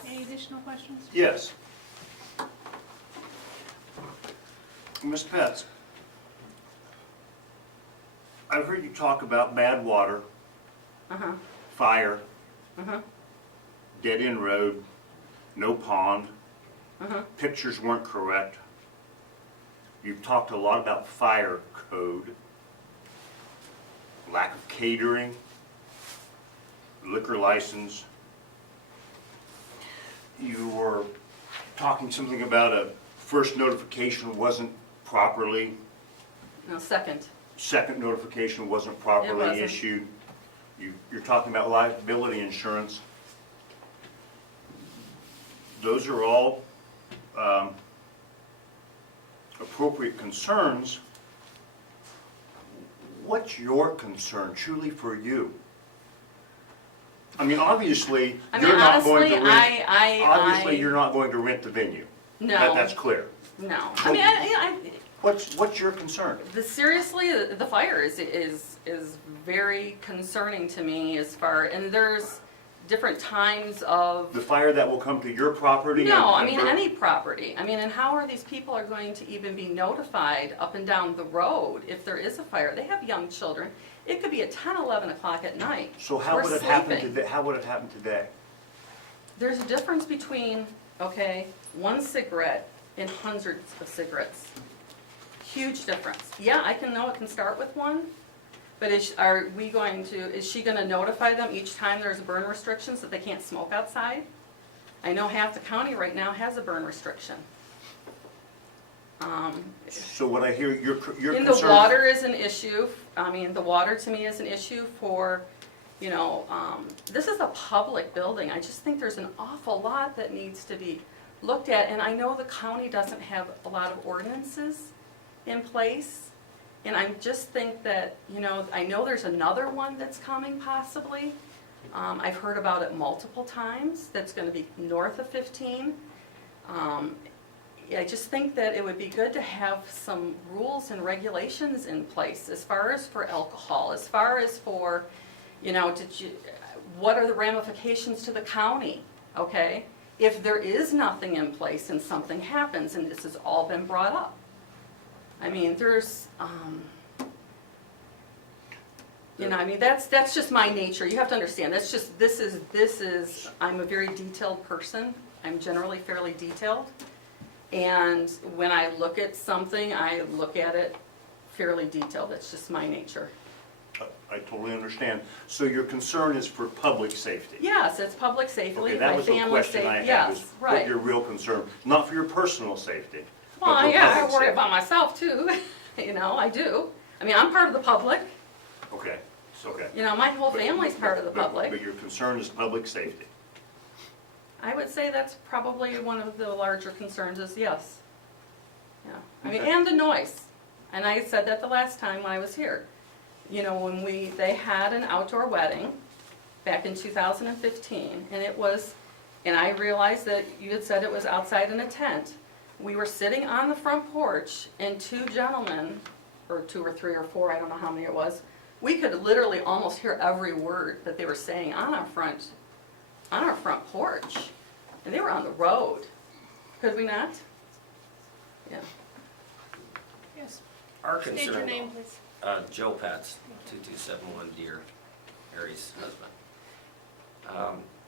Any additional questions? Yes. Ms. Petz, I've heard you talk about bad water, uh-huh, fire, uh-huh, dead-end road, no pond, uh-huh. pictures weren't correct. You've talked a lot about fire code, lack of catering, liquor license. You were talking something about a first notification wasn't properly, No, second. second notification wasn't properly wasn't. issued. You're talking about liability insurance. Those are all appropriate concerns. What's your concern truly for you? I mean, obviously, I mean, you're not going to honestly, rent, obviously, you're not going to rent the venue. No. That's clear. No. I mean, What's your concern? seriously, the fire is very concerning to me as far, and there's different times of. The fire that will come to your property? No, I and mean, burn- any property. I mean, and how are these people are going to even be notified up and down the road if there is a fire? They have young children. It could be at 10, 11 o'clock at night. So how We're would it happen sleeping. today? How would it happen today? There's a difference between, okay, one cigarette and hundreds of cigarettes. Huge difference. Yeah, I know it can start with one, but is she gonna notify them each time there's a burn restriction so that they can't smoke outside? I know half the county right now has a burn restriction. So what I hear, your And concern. the water is an issue. I mean, the water to me is an issue for, this is a public building. I just think there's an awful lot that needs to be looked at. And I know the county doesn't have a lot of ordinances in place. And I just think that, I know there's another one that's coming possibly. I've heard about it multiple times. That's gonna be north of 15. I just think that it would be good to have some rules and regulations in place as far as for alcohol, as far as for, what are the ramifications to the county, okay? If there is nothing in place and something happens, and this has all been brought up. I mean, there's, that's just my nature. You have to understand, this is, I'm a very detailed person. I'm generally fairly detailed. And when I look at something, I look at it fairly detailed. That's just my nature. I totally understand. So your concern is for public safety? Yes, it's public safety, Okay, that my was the family's question safety, I had, yes, was what right. your real concern, not for your personal safety. but Well, for yeah, I public worry safety. about myself too, I do. I mean, I'm part of the public, Okay, it's okay. my whole But- family's part of the but- public. But your concern is public safety. I would say that's probably one of the larger concerns is yes. Yeah, I mean, Okay. and the noise. And I said that the last time when I was here. When they had an outdoor wedding back in 2015, and I realized that you had said it was outside in a tent. We were sitting on the front porch and two gentlemen, or two or three or four, I don't know how many it was, we could literally almost hear every word that they were saying on our front porch. And they were on the road. Could we not? Yeah. Yes. Our State your concern, name, please. Joe Pats, 2271 Deer, Harry's husband.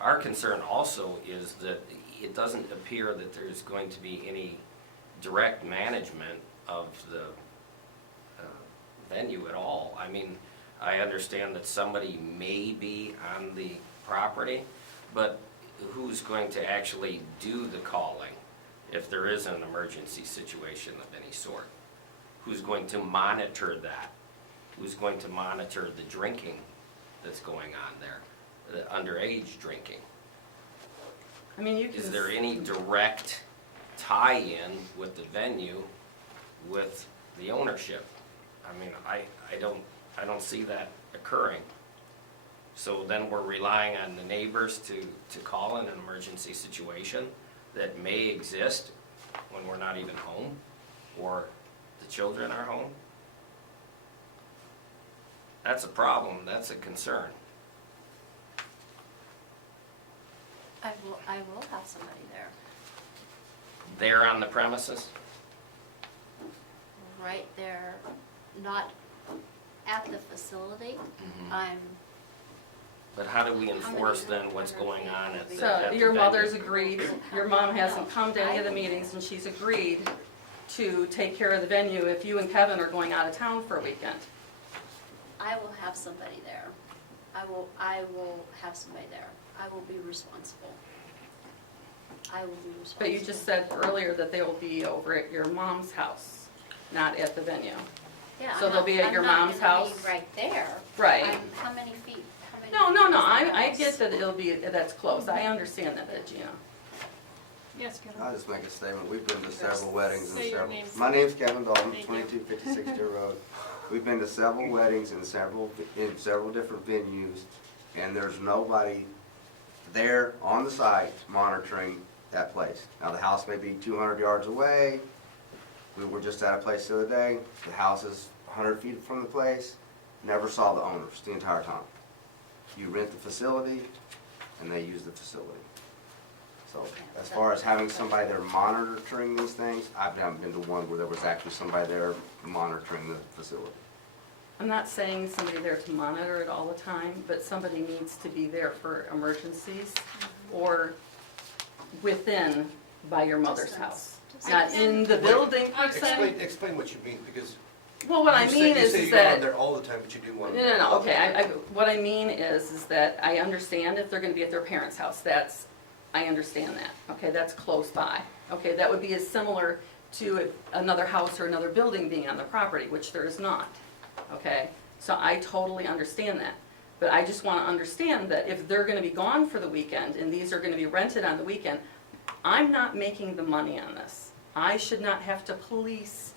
Our concern also is that it doesn't appear that there's going to be any direct management of the venue at all. I mean, I understand that somebody may be on the property, but who's going to actually do the calling if there is an emergency situation of any sort? Who's going to monitor that? Who's going to monitor the drinking that's going on there, the underage drinking? I mean, you can. Is there any direct tie-in with the venue with the ownership? I mean, I don't see that occurring. So then we're relying on the neighbors to call in an emergency situation that may exist when we're not even home or the children are home. That's a problem, that's a concern. I will have somebody there, They're on the premises? right there, not at the facility. I'm, But how do we enforce then what's going on at the So at the your venue? mother's agreed, your mom hasn't come to any of the meetings, and she's agreed to take care of the venue if you and Kevin are going out of town for a weekend. I will have somebody there. I will have somebody there. I will be responsible. I will be responsible. But you just said earlier that they will be over at your mom's house, not at the venue. Yeah, so I'm they'll not- be at your mom's I'm not gonna house? be right there. Right. How many feet? No, I house? get that it'll be, that's close, I understand that, Gina. Yes, Kevin? I'll just make a statement. We've been to several weddings and Say your several. name. My name's Kevin Dalton, Thank you. 2256 Deer Road. We've been to several weddings in several different venues, and there's nobody there on the site monitoring that place. Now, the house may be 200 yards away. We were just at a place the other day. The house is 100 feet from the place. Never saw the owners the entire time. You rent the facility, and they use the facility. So as far as having somebody there monitoring these things, I've never been to one where there was actually somebody there monitoring the facility. I'm not saying somebody there to monitor it all the time, but somebody needs to be there for emergencies or within by your mother's house. Not in the building per se. Explain what you mean, because Well, what I you mean say is you go on that, there all the time, but you do want to. no, okay, what I mean is that I understand if they're gonna be at their parents' house, I understand that, okay, that's close by. Okay, that would be as similar to another house or another building being on the property, which there is not, okay? So I totally understand that, but I just wanna understand that if they're gonna be gone for the weekend and these are gonna be rented on the weekend, I'm not making the money on this. I should not have to police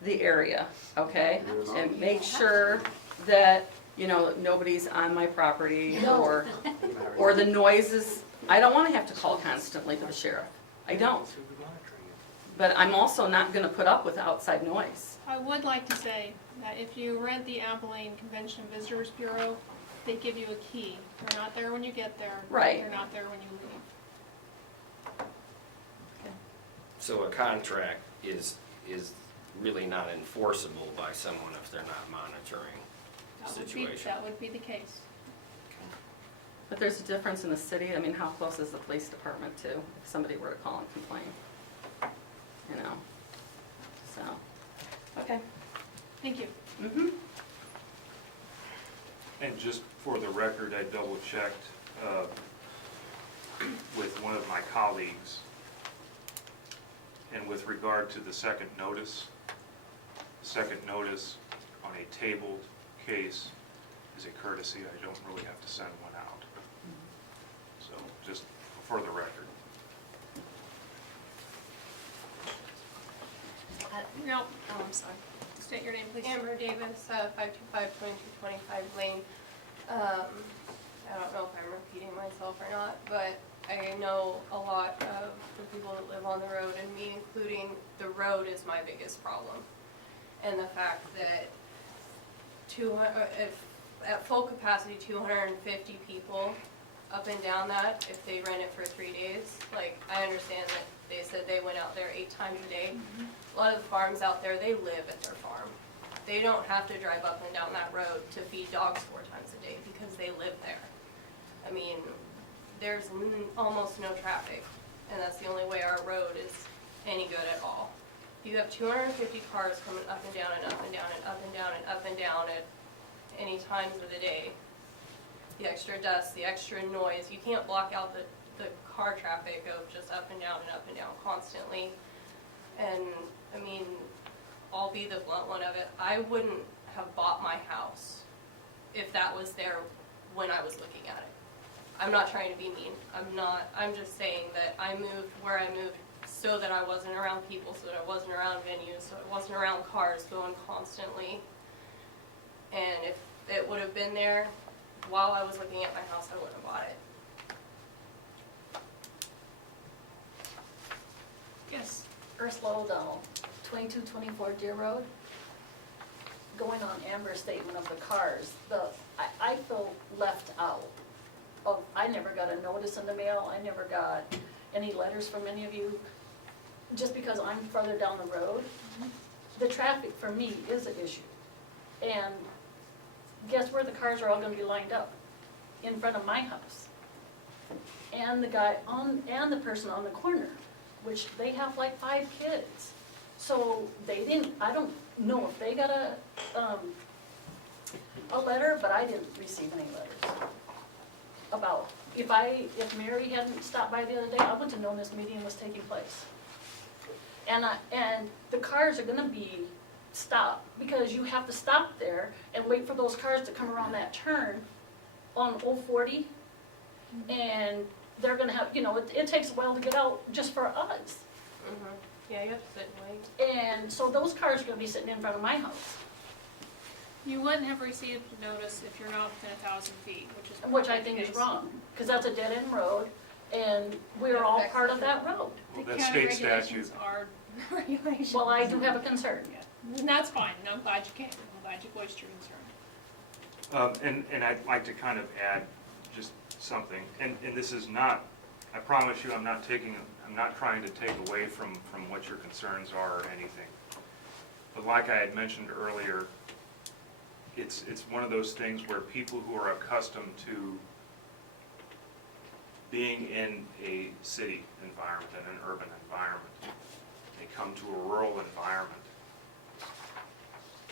the area, okay? And make sure that, nobody's on my property or the noises. I don't wanna have to call constantly to the sheriff. I don't. But I'm also not gonna put up with outside noise. I would like to say that if you rent the Abilene Convention Visitors Bureau, they give you a key. They're not there when you get there. Right. They're not there when you leave. So a contract is really not enforceable by someone if they're not monitoring the situation. That would be the case. But there's a difference in the city. I mean, how close is the police department to, if somebody were to call and complain? So, okay. Thank you. Mm-hmm. And just for the record, I double checked with one of my colleagues. And with regard to the second notice on a tabled case is a courtesy. I don't really have to send one out. So just for the record. No, Oh, I'm sorry. state your name, please. Amber Davis, 525-2225 Lane. I don't know if I'm repeating myself or not, but I know a lot of the people that live on the road, and me including, the road is my biggest problem. And the fact that at full capacity, 250 people up and down that, if they rent it for 3 days, like, I understand that they said they went out there 8 times a day. A lot of the farms out there, they live at their farm. They don't have to drive up and down that road to feed dogs 4 times a day because they live there. I mean, there's almost no traffic, and that's the only way our road is any good at all. If you have 250 cars coming up and down and up and down and up and down and up and down at any times of the day, the extra dust, the extra noise, you can't block out the car traffic of just up and down constantly. And, I mean, I'll be the blunt one of it. I wouldn't have bought my house if that was there when I was looking at it. I'm not trying to be mean. I'm just saying that I moved where I moved so that I wasn't around people, so that I wasn't around venues, so I wasn't around cars going constantly. And if it would have been there while I was looking at my house, I wouldn't have bought it. Yes. Ursula O'Donnell, 2224 Deer Road. Going on Amber's statement of the cars, I feel left out. I never got a notice in the mail, I never got any letters from any of you, just because I'm further down the road. The traffic for me is an issue. And guess where the cars are all gonna be lined up? In front of my house. And the person on the corner, which they have like 5 kids. So I don't know if they got a letter, but I didn't receive any letters about, if Mary hadn't stopped by the other day, I wouldn't have known this meeting was taking place. And the cars are gonna be stopped, because you have to stop there and wait for those cars to come around that turn on Old 40. And they're gonna have, it takes a while to get out just for us. Yeah, you have to sit and wait. And so those cars are gonna be sitting in front of my house, You wouldn't have received notice if you're not within 1,000 feet, which I think is wrong, because that's a dead-end road, and we're all part of that road. The Well, that's county state regulations statute. are regulations. Well, I do have a concern. Yeah. And that's fine, I'm glad you came, I'm glad you voiced your concern. And I'd like to kind of add just something, and this is not, I promise you, I'm not trying to take away from what your concerns are or anything. But like I had mentioned earlier, it's one of those things where people who are accustomed to being in a city environment and an urban environment, they come to a rural environment.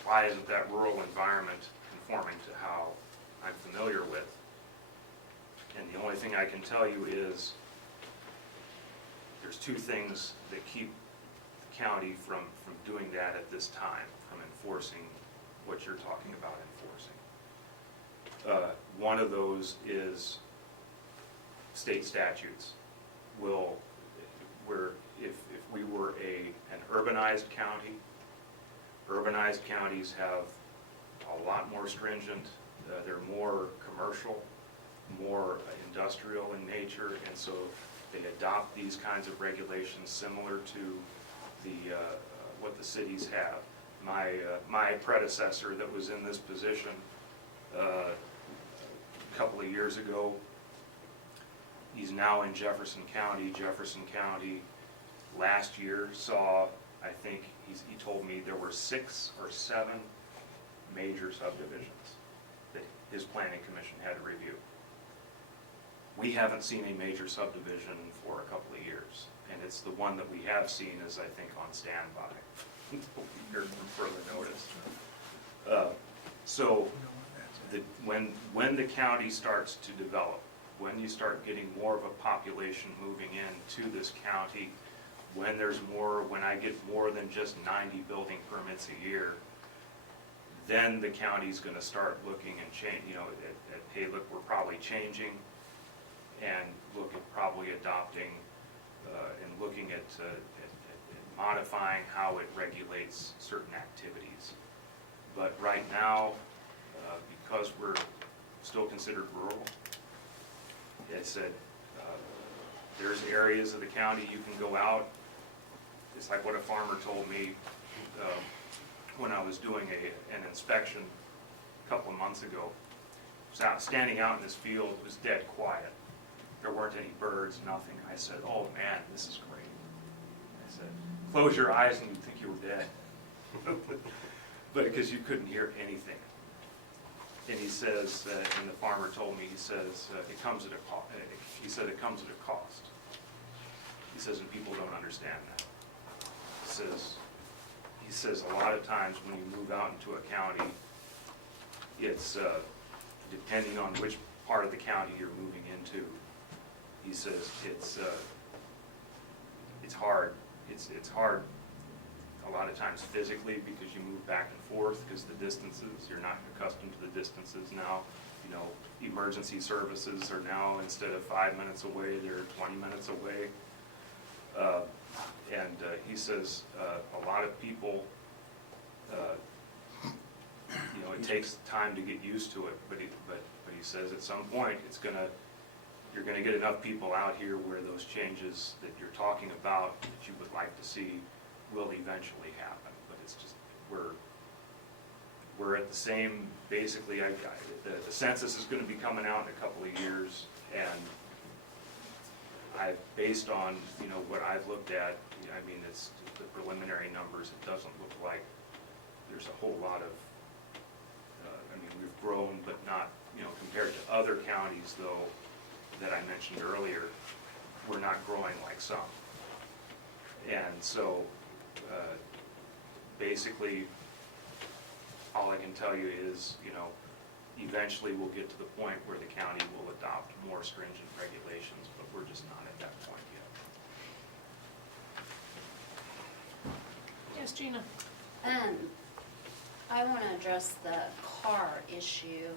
Why isn't that rural environment conforming to how I'm familiar with? And the only thing I can tell you is there's 2 things that keep the county from doing that at this time, from enforcing what you're talking about enforcing. One of those is state statutes. If we were an urbanized county, urbanized counties have a lot more stringent, they're more commercial, more industrial in nature, and so they adopt these kinds of regulations similar to what the cities have. My predecessor that was in this position a couple of years ago, he's now in Jefferson County. Jefferson County last year saw, I think, he told me there were 6 or 7 major subdivisions that his planning commission had to review. We haven't seen a major subdivision for a couple of years, and it's the one that we have seen is, I think, on standby until we hear from further notice. So when the county starts to develop, when you start getting more of a population moving into this county, when I get more than just 90 building permits a year, then the county's gonna start looking and change, at hey, look, we're probably changing, and look at probably adopting and looking at modifying how it regulates certain activities. But right now, because we're still considered rural, it said there's areas of the county you can go out. It's like what a farmer told me when I was doing an inspection a couple of months ago. I was standing out in this field, it was dead quiet. There weren't any birds, nothing. I said, oh man, this is great. I said, close your eyes and you'd think you were dead. But because you couldn't hear anything. And he says, and the farmer told me, he says, it comes at a cost. He said it comes at a cost. He says, and people don't understand that. He says a lot of times when you move out into a county, it's depending on which part of the county you're moving into. He says it's hard. It's hard a lot of times physically because you move back and forth because the distances, you're not accustomed to the distances now. you know, emergency services are now, instead of 5 minutes away, they're 20 minutes away. And he says a lot of people, you know, it takes time to get used to it, but he says at some point you're gonna get enough people out here where those changes that you're talking about that you would like to see will eventually happen. But it's just, we're at the same, basically, the census is gonna be coming out in a couple of years, and based on, you know, what I've looked at, I mean, it's the preliminary numbers, it doesn't look like there's a whole lot of, I mean, we've grown, but not, you know, compared to other counties, though, that I mentioned earlier, we're not growing like some. And so, basically, all I can tell you is, you know, eventually we'll get to the point where the county will adopt more stringent regulations, but we're just not at that point yet. Yes, Gina? I want to address the car issue.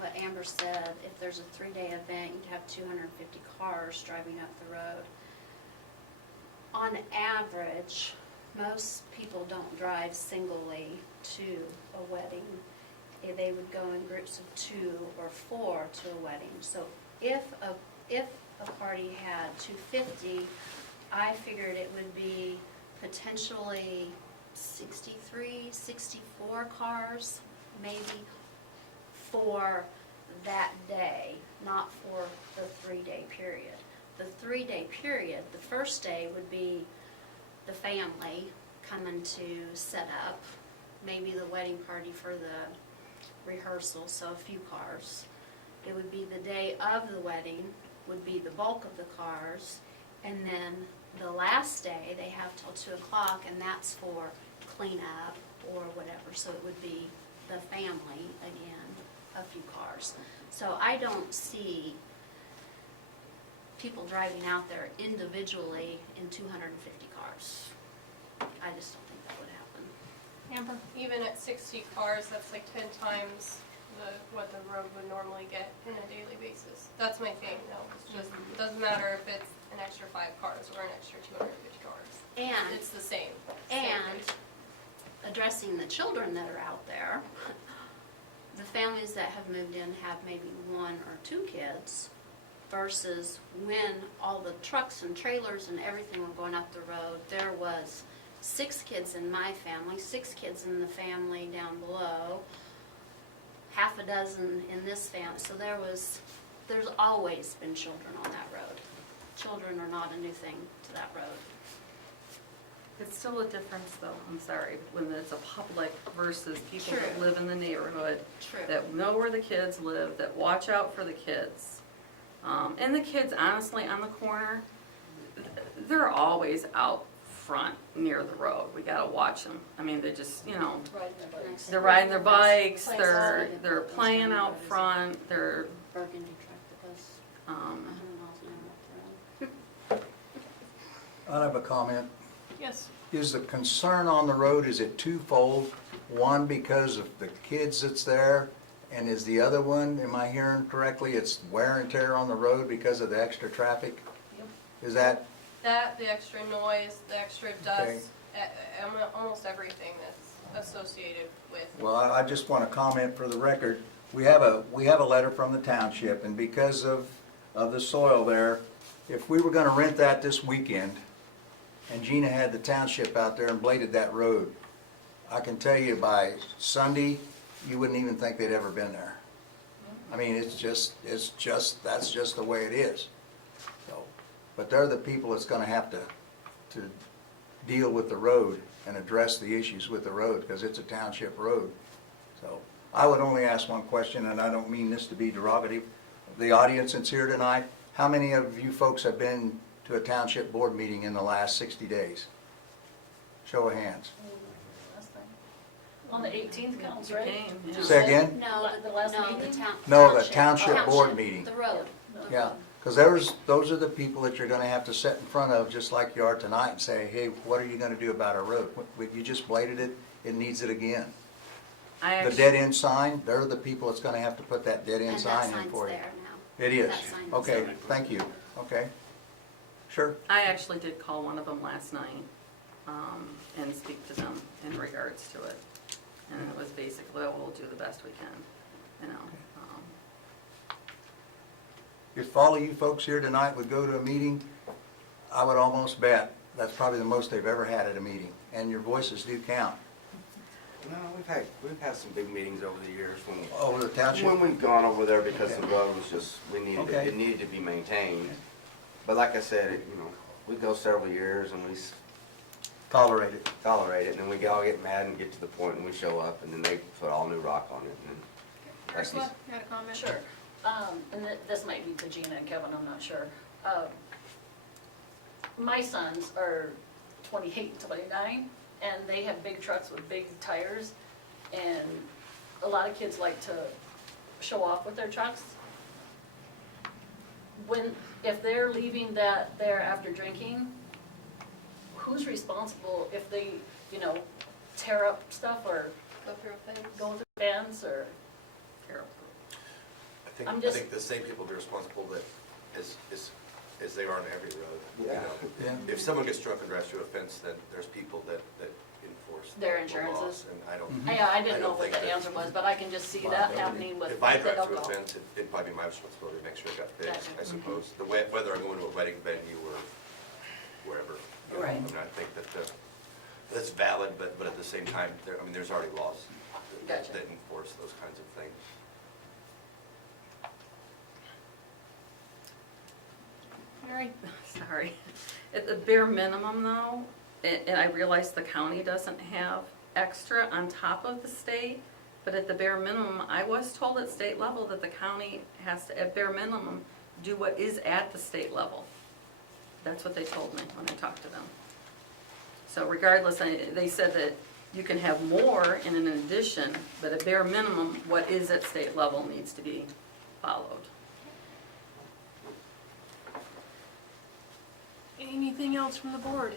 What Amber said, if there's a 3-day event, you'd have 250 cars driving up the road. On average, most people don't drive singly to a wedding. They would go in groups of 2 or 4 to a wedding. So if a party had 250, I figured it would be potentially 63, 64 cars, maybe, for that day, not for the 3-day period. The 3-day period, the first day would be the family coming to set up, maybe the wedding party for the rehearsal, so a few cars. It would be the day of the wedding, would be the bulk of the cars, and then the last day, they have till 2 o'clock, and that's for cleanup or whatever, so it would be the family again, a few cars. So I don't see people driving out there individually in 250 cars. I just don't think that would happen. Amber? Even at 60 cars, that's like 10 times what the road would normally get in a daily basis. That's my thing, though. It's just, it doesn't matter if it's an extra 5 cars or an extra 250 cars. And It's the same. And addressing the children that are out there, the families that have moved in have maybe 1 or 2 kids, versus when all the trucks and trailers and everything were going up the road, there was 6 kids in my family, 6 kids in the family down below, half a dozen in this family. So there's always been children on that road. Children are not a new thing to that road. It's still a difference though, I'm sorry, when it's a public versus people that True. live in the neighborhood, True. that know where the kids live, that watch out for the kids. And the kids, honestly, on the corner, they're always out front near the road. We gotta watch them. I mean, they just, you know, Riding their bikes. they're riding their bikes, Plays they're all they're the playing time, out what is it? front, they're, Burgundy truck that goes 100 miles an hour up the road. I have a comment. Yes. Is the concern on the road, is it twofold? One, because of the kids that's there, and is the other one, am I hearing correctly, it's wear and tear on the road because of the extra traffic? Yep. Is that, That, the extra noise, the extra Okay. dust, almost everything that's associated with. well, I just want to comment for the record, we have a letter from the township, and because of the soil there, if we were gonna rent that this weekend, and Gina had the township out there and bladed that road, I can tell you by Sunday, you wouldn't even think they'd ever been there. I mean, that's just the way it is. So, but they're the people that's gonna have to deal with the road and address the issues with the road, because it's a township road. So, I would only ask one question, and I don't mean this to be derogative. The audience that's here tonight, how many of you folks have been to a township board meeting in the last 60 days? Show of hands. Last time. On the 18th counts, you right? came, yeah. Say again? No, The last no, the meeting? town. No, the township board meeting. The road. Yeah, because those are the people that you're gonna have to sit in front of, just like you are tonight, and say, hey, what are you gonna do about our road? You just bladed it, it needs it again. The dead end sign, they're the people that's gonna have to put that dead end And that sign in sign's for you. there now. It is, That sign is okay, there. thank you, okay. Sure, I actually did call one of them last night, and speak to them in regards to it. And it was basically, oh, we'll do the best we can, you know. if all of you folks here tonight would go to a meeting, I would almost bet that's probably the most they've ever had at a meeting, and your voices do count. No, we've had some big meetings over the years when Over the township? when we've gone over there because the road was just, Okay. it needed to be maintained. But like I said, we go several years and we Tolerate it. tolerate it, and then we all get mad and get to the point and we show up and then they put all new rock on it. And that's Ursula, just- you had a comment? Sure. And this might be to Gina and Kevin, I'm not sure. My sons are 28 and 29, and they have big trucks with big tires, and a lot of kids like to show off with their trucks. If they're leaving that there after drinking, who's responsible if they, tear up stuff or Go through a fence. go through fence or? I I'm think, I just- think the same people be responsible that, as they are on every road. you Yeah. know. Yeah. If someone gets drunk and drives through a fence, then there's people that enforce Their the laws, insurances. And I don't. Yeah, I didn't I know don't what think the that- answer was, but I can just see that happening with If I the drive through a alcohol. fence, it'd probably be my responsibility to make sure it got fixed, Gotcha. I suppose. Whether I'm going to a wedding venue or wherever. you know, Right. I mean, I think that's valid, but at the same time, there's already laws Gotcha. that enforce those kinds of things. Mary? Sorry. At the bare minimum though, and I realize the county doesn't have extra on top of the state, but at the bare minimum, I was told at state level that the county has to, at bare minimum, do what is at the state level. That's what they told me when I talked to them. So regardless, they said that you can have more in an addition, but at bare minimum, what is at state level needs to be followed. Anything else from the board?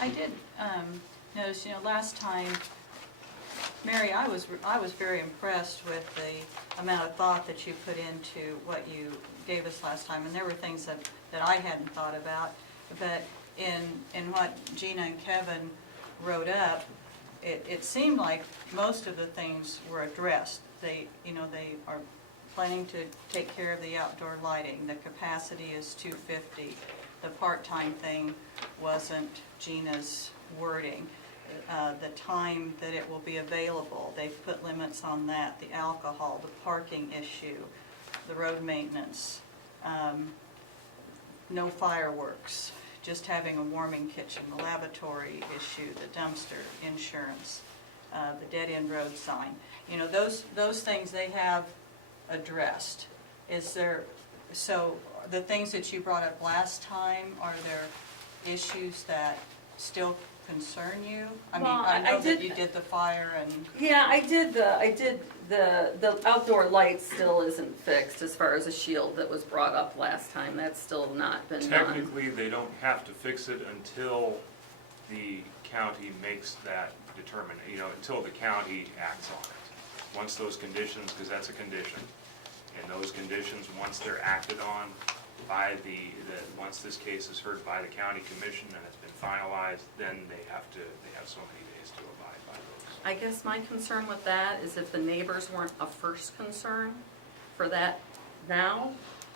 I did notice, last time, Mary, I was very impressed with the amount of thought that you put into what you gave us last time, and there were things that I hadn't thought about, but in what Gina and Kevin wrote up, it seemed like most of the things were addressed. They are planning to take care of the outdoor lighting. The capacity is 250. The part-time thing wasn't Gina's wording. The time that it will be available, they've put limits on that. The alcohol, the parking issue, the road maintenance, no fireworks, just having a warming kitchen, the lavatory issue, the dumpster, insurance, the dead-end road sign. Those things they have addressed. So the things that you brought up last time, are there issues that still concern you? Well, I know I that did- you did the fire and, Yeah, I did the outdoor light still isn't fixed as far as a shield that was brought up last time. That's still not been done. Technically, they don't have to fix it until the county makes that until the county acts on it. Once those conditions, because that's a condition, and those conditions, once they're acted on by once this case is heard by the county commission and it's been finalized, then they have so many days to abide by those. I guess my concern with that is if the neighbors weren't a first concern for that now,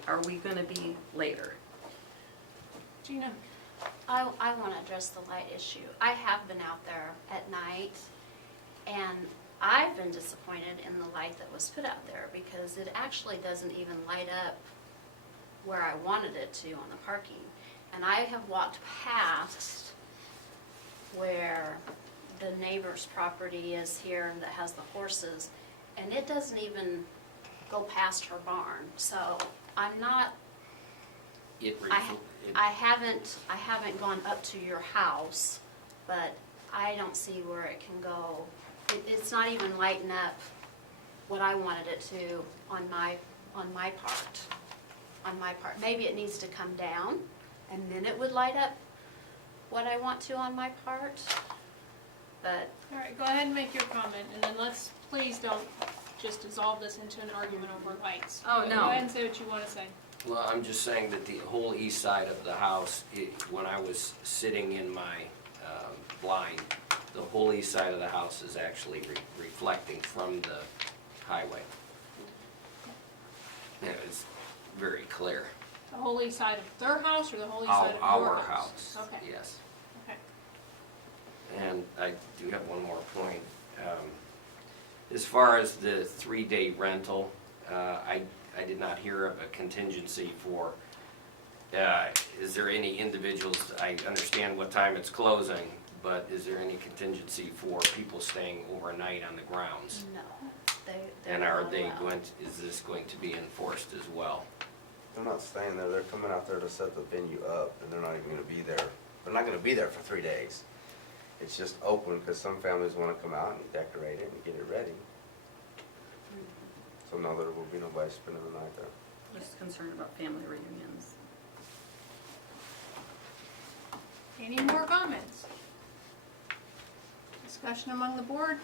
are we gonna be later? Gina? I want to address the light issue. I have been out there at night, and I've been disappointed in the light that was put out there because it actually doesn't even light up where I wanted it to on the parking. And I have walked past where the neighbor's property is here that has the horses, and it doesn't even go past her barn. So I'm not, I haven't gone up to your house, but I don't see where it can go. It's not even lighting up what I wanted it to on my part. Maybe it needs to come down, and then it would light up what I want to on my part. but All right, go ahead and make your comment, and then please don't just dissolve this into an argument over lights. Oh, Go no. ahead and say what you want to say. Well, I'm just saying that the whole east side of the house, when I was sitting in my blind, the whole east side of the house is actually reflecting from the highway. Yeah, it's very clear. The whole east side of their house or the whole east side of your Our house? house, Okay, yes. okay. And I do have one more point. As far as the 3-day rental, I did not hear of a contingency for, is there any individuals, I understand what time it's closing, but is there any contingency for people staying overnight on the grounds? no. They're And are not they allowed. is this going to be enforced as well? They're not staying there, they're coming out there to set the venue up, and they're not even gonna be there. They're not gonna be there for 3 days. It's just open, because some families wanna come out and decorate it and get it ready. So no, there will be nobody spending the night there. Just concerned about family reunions. Any more comments? Discussion among the board?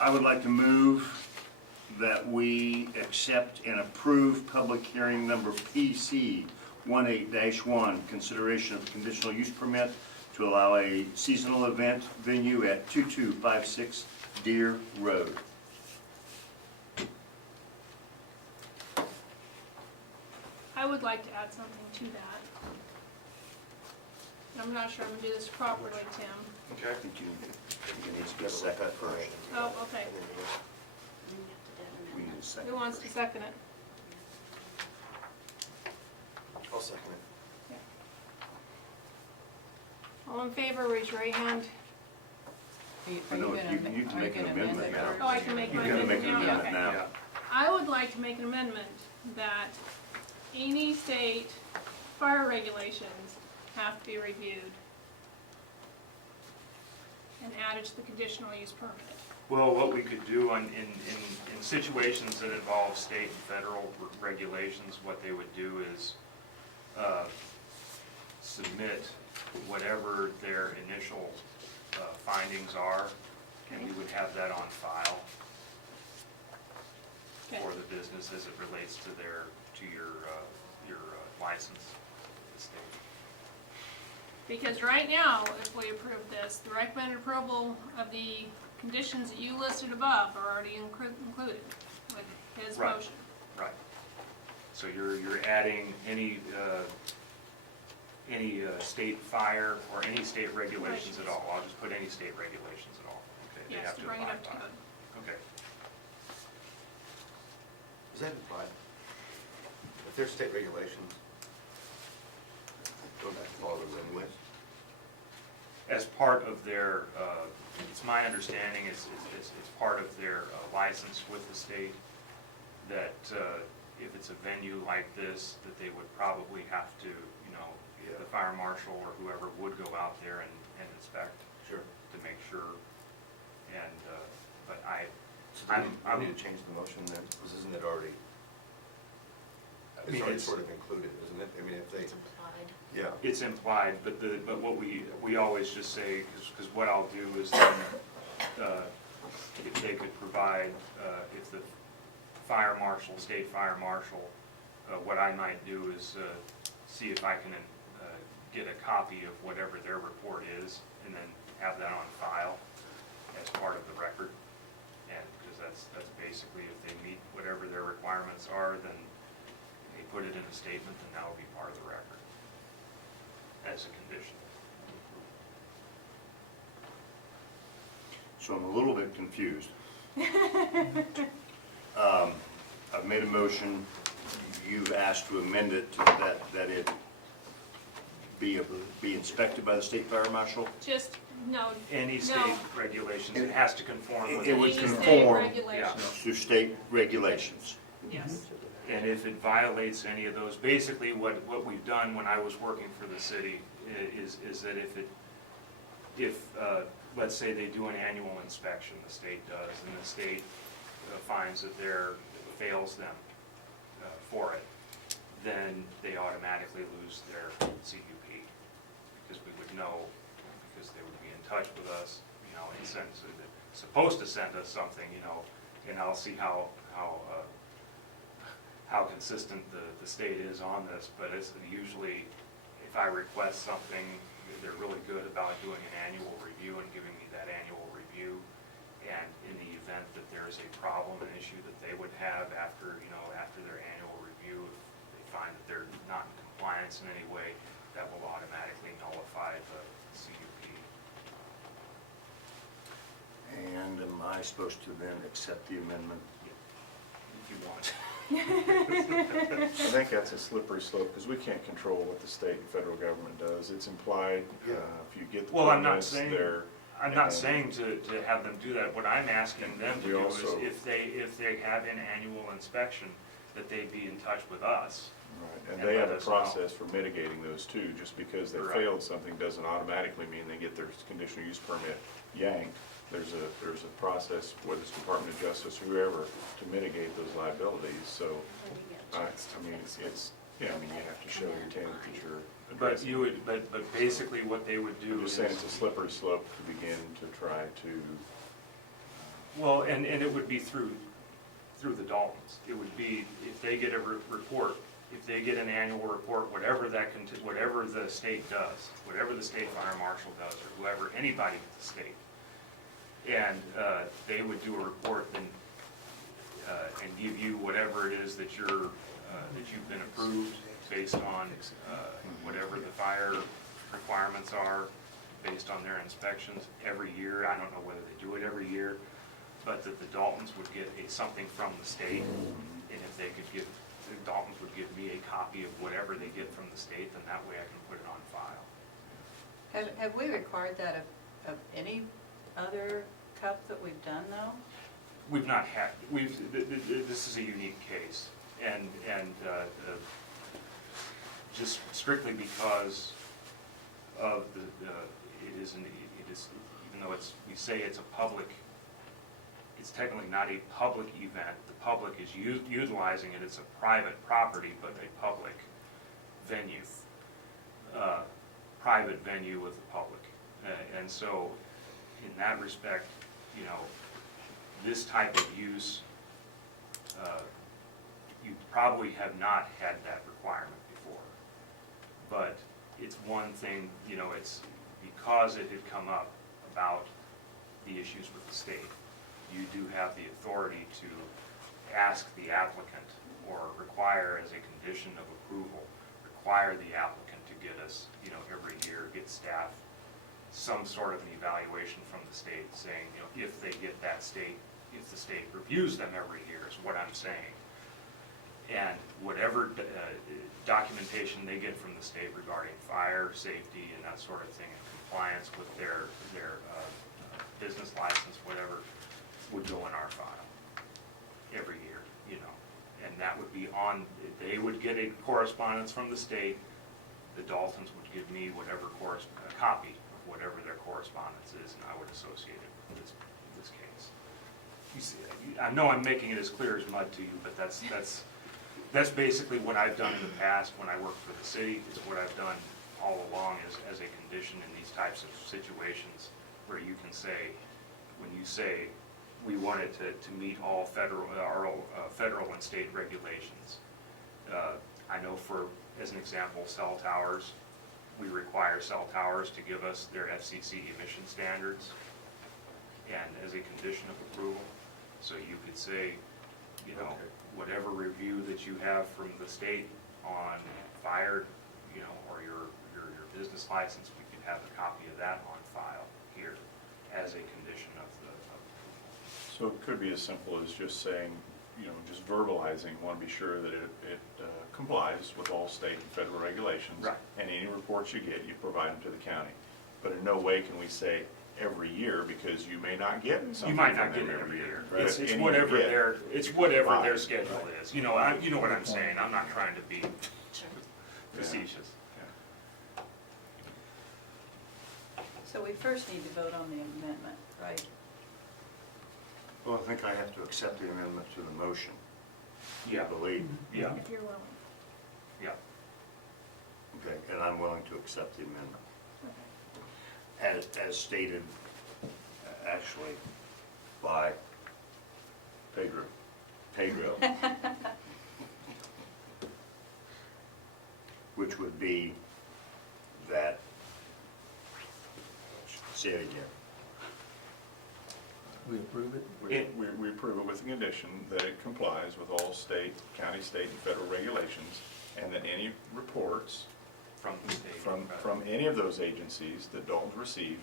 I would like to move that we accept and approve public hearing number PC 18-1, consideration of a conditional use permit to allow a seasonal event venue at 2256 Deer Road. I would like to add something to that. I'm not sure I'm gonna do this properly, Tim. Okay. I think you need to get a second first. Oh, okay. Then you have to do an We need amendment. a second. Who wants to second it? I'll second it. All in favor, raise your right hand. I know, you can make an amendment now. Oh, I can make You've my got to make an amendment amendment now? now. Okay. I would like to make an amendment that any state fire regulations have to be reviewed and added to the conditional use permit. Well, what we could do in situations that involve state and federal regulations, what they would do is submit whatever their initial findings are, and we would have that on file Okay. for the business as it relates to your license with the state. Because right now, if we approve this, the recommended approval of the conditions that you listed above are already included with his Right. motion. Right. So you're adding any state fire or any state regulations at all. I'll just put any state regulations at all. Okay. They Yes, have to to bring it abide up to by code. Okay. Is that implied? If there's state regulations, don't have to follow those anyways? As part of their, it's my understanding, it's part of their license with the state that if it's a venue like this, that they would probably have to, Yeah. the fire marshal or whoever would go out there and inspect Sure. to make sure. And, but So do we need to change the motion then, because isn't it already? I mean, It's already it's- sort of included, isn't it? I mean, if they, It's implied. yeah. it's implied, but what we always just say, because what I'll do is then, if they could provide, if the fire marshal, state fire marshal, what I might do is see if I can get a copy of whatever their report is, and then have that on file as part of the record. And, because that's basically, if they meet whatever their requirements are, then they put it in a statement, and that will be part of the record as a condition. So I'm a little bit confused. I've made a motion, you've asked to amend it to that it be inspected by the state fire marshal? Just, no. Any no. state regulations, it has to conform with. It would Any state conform regulations. to state regulations. Yes. And if it violates any of those, basically what we've done when I was working for the city is that if if, let's say they do an annual inspection, the state does, and the state finds that fails them for it, then they automatically lose their CUP, because we would know, because they would be in touch with us, you know, and supposed to send us something, you know, and I'll see how consistent the state is on this, but it's usually, if I request something, they're really good about doing an annual review and giving me that annual review. And in the event that there's a problem, an issue that they would have after their annual review, if they find that they're not in compliance in any way, that will automatically nullify the CUP. And am I supposed to then accept the amendment? If you want. I think that's a slippery slope, because we can't control what the state and federal government does. It's implied, if you get the Well, I'm not permits saying, there. I'm not saying to have them do that. What I'm asking them to We do is also- if they have an annual inspection, that they be in touch with us. Right, and and they let have a us know. process for mitigating those too. Just because they Right. failed something doesn't automatically mean they get their conditional use permit yanked. There's a process, whether it's Department of Justice, whoever, to mitigate those liabilities, so, I mean, it's, yeah, I mean, you have to show your tenant that you're But addressing. you would, but basically what they would do I'm is. just saying it's a slippery slope to begin to try to, Well, and it would be through the Daltons. It would be, if they get a report, if they get an annual report, whatever whatever the state does, whatever the state fire marshal does, or whoever, anybody with the state, and they would do a report and give you whatever it is that you've been approved based on whatever the fire requirements are, based on their inspections every year. I don't know whether they do it every year, but that the Daltons would get something from the state, and if they could give, the Daltons would give me a copy of whatever they get from the state, then that way I can put it on file. Have we required that of any other cup that we've done though? We've not had, this is a unique case, and just strictly because of it is, even though we say it's a public, it's technically not a public event. The public is utilizing it. It's a private property, but a public venue, private venue with the public. And so, in that respect, you know, this type of use, you probably have not had that requirement before. But it's one thing, you know, it's because it had come up about the issues with the state. You do have the authority to ask the applicant, or require as a condition of approval, require the applicant to get us, you know, every year, get staff some sort of an evaluation from the state saying, you know, if they get that state, if the state reviews them every year is what I'm saying. And whatever documentation they get from the state regarding fire, safety, and that sort of thing, and compliance with their business license, whatever, would go in our file every year, you know. And that would be on, they would get a correspondence from the state, the Daltons would give me whatever a copy of whatever their correspondence is, and I would associate it with this case. You see, I know I'm making it as clear as mud to you, but that's basically what I've done in the past when I worked for the city. It's what I've done all along as a condition in these types of situations, where you can say, when you say, we want it to meet all federal and state regulations. I know, for, as an example, cell towers, we require cell towers to give us their FCC emission standards, and as a condition of approval. So you could say, you know, whatever review that you have from the state on fire, you know, or your business license, we could have a copy of that on file here as a condition of the approval. so it could be as simple as just saying, you know, just verbalizing, want to be sure that it complies with all state and federal regulations. Right. And any reports you get, you provide them to the county. But in no way can we say every year, because you may not get something You might from not get them it every year. But It's any you whatever get, their provide. schedule is. You know, you know what I'm saying. I'm not trying to be Sure. facetious. So we first need to vote on the amendment, right? Well, I think I have to accept the amendment to the motion. Yeah. I believe. Yeah, If you're willing. yeah. Okay, and I'm willing to accept the amendment. As stated, actually, by Pedro. Which would be that, say it again. We approve it? We approve it with the condition that it complies with all state, county, state, and federal regulations, and that any reports From the state. from any of those agencies that Dalton's received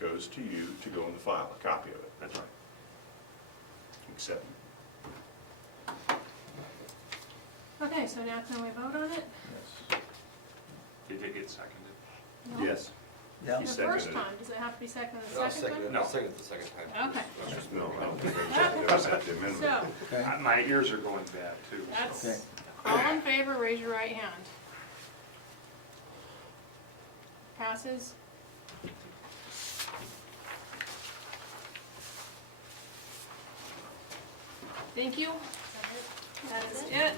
goes to you to go in the file, a copy of it. That's right. Accept. Okay, so now can we vote on it? Yes. Did it get seconded? No. Yes. Yeah. The seconded first it. time, does it have to be seconded the No, second time? No. second the second time. Okay. Let's just No, move I on. don't think I accept the amendment. So, Okay. My ears are going bad too. so- that's, Okay. all in favor, raise your right hand. Passes. Thank you. That is it.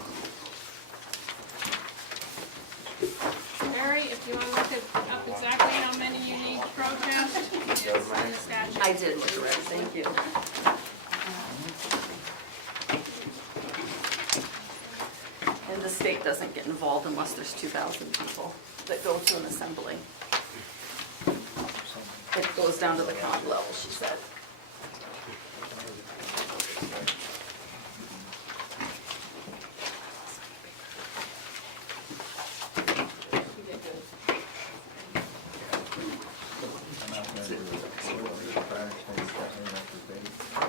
Mary, if you want to look up exactly how many you need to protest, it's in the statute. I did look already, thank you. And the state doesn't get involved unless there's 2,000 people that go to an assembly. It goes down to the county level, she said.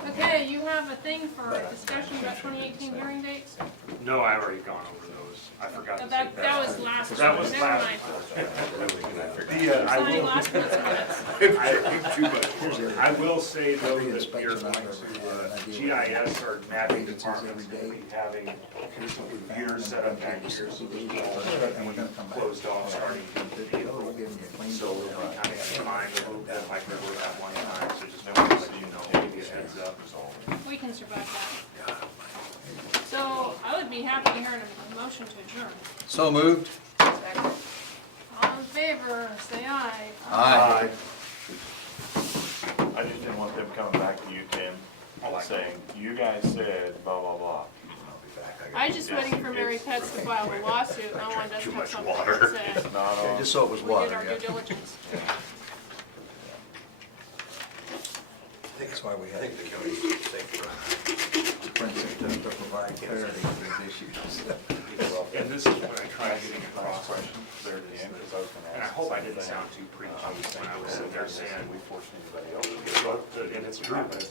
Okay, you have a thing for discussion about 2018 hearing dates? No, I already gone over those. I forgot to say That was last That time, was never last. mind. I Signing will, last month's minutes. I will say though Every that you're inspection going I've ever to, had, GIS or mapping Agencies departments every will day. be having some computers set up back here, so those walls are going to be closed off starting in April. So we kind of have time to move that like we were at one time, so just wanted to let you know, give you a heads up. We can survive that. So I would be happy to hear a motion to adjourn. So moved? All in favor, say aye. Aye. I just didn't want them coming back to you, Tim, saying, you guys said blah, blah, blah. I was just waiting for Mary Pets to file a lawsuit, no one doesn't have something to say. Not on. Just so it was We did water, our yeah. due diligence. That's why we I had think the county, thank you. Princeton to provide clarity to these issues. And this is what I tried getting across. Question there at the end, because I was gonna ask. And I hope I didn't the same sound too preachy thing. when I was sitting there saying, We forced anybody else. and it's true, but I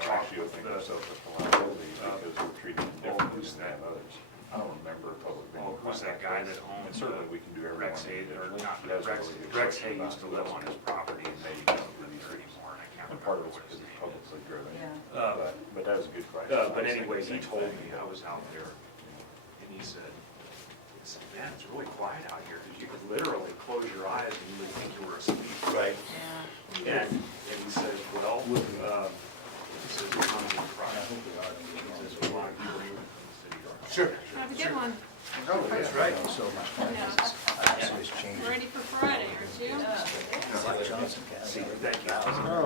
talked Actually, I with think the, ourselves as liability because we're treated differently who's than that? others. I don't remember a public being. who's that guy that owned And certainly we can do everyone Rex Hay, or individually. not, He has a Rex, really good Rex question Hay about used to live on his property and maybe don't really there anymore, and I can't And part remember of it's what his because it's name is. publicly driven. Yeah. But that was a good question. But I was anyway, thinking he the told same me, thing. I was out there, and he said, man, it's really quiet out here, because you could literally close your eyes and you would think you were asleep. Right. And he said, well, he says, it comes in Friday. He says, a lot of people even from the city are. Sure. Have a good one. Oh, that's right. So much. Yeah. Actually, it's changing. Ready for Friday, aren't you? Like Johnson County. Thank you. Oh,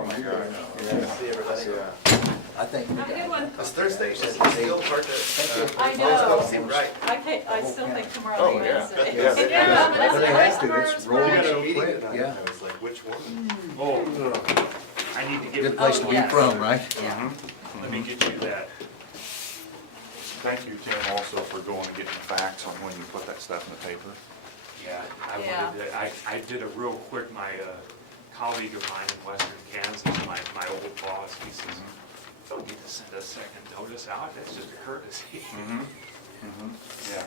my God. See everybody. I think. Have a good one. It's Thursday, so it's still part of. I know. Right. I still think tomorrow Oh, is yeah. Wednesday. Yeah. Yeah, but it's But they the have rest to, of it's ours rolling Friday. so Meeting quick, tonight. yeah. I was like, which one? Oh, I need to get. Good place to be yes. from, right? Let me get you that. Thank you, Tim, also for going and getting the facts on when you put that stuff in the paper. Yeah, Yeah. I did a real quick, my colleague of mine in western Kansas, my old boss, he says, don't need to send a second notice out, that's just a courtesy. Yeah,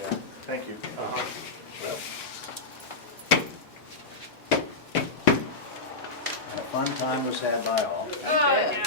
yeah, thank you. And a fun time was had by all. Oh, yeah.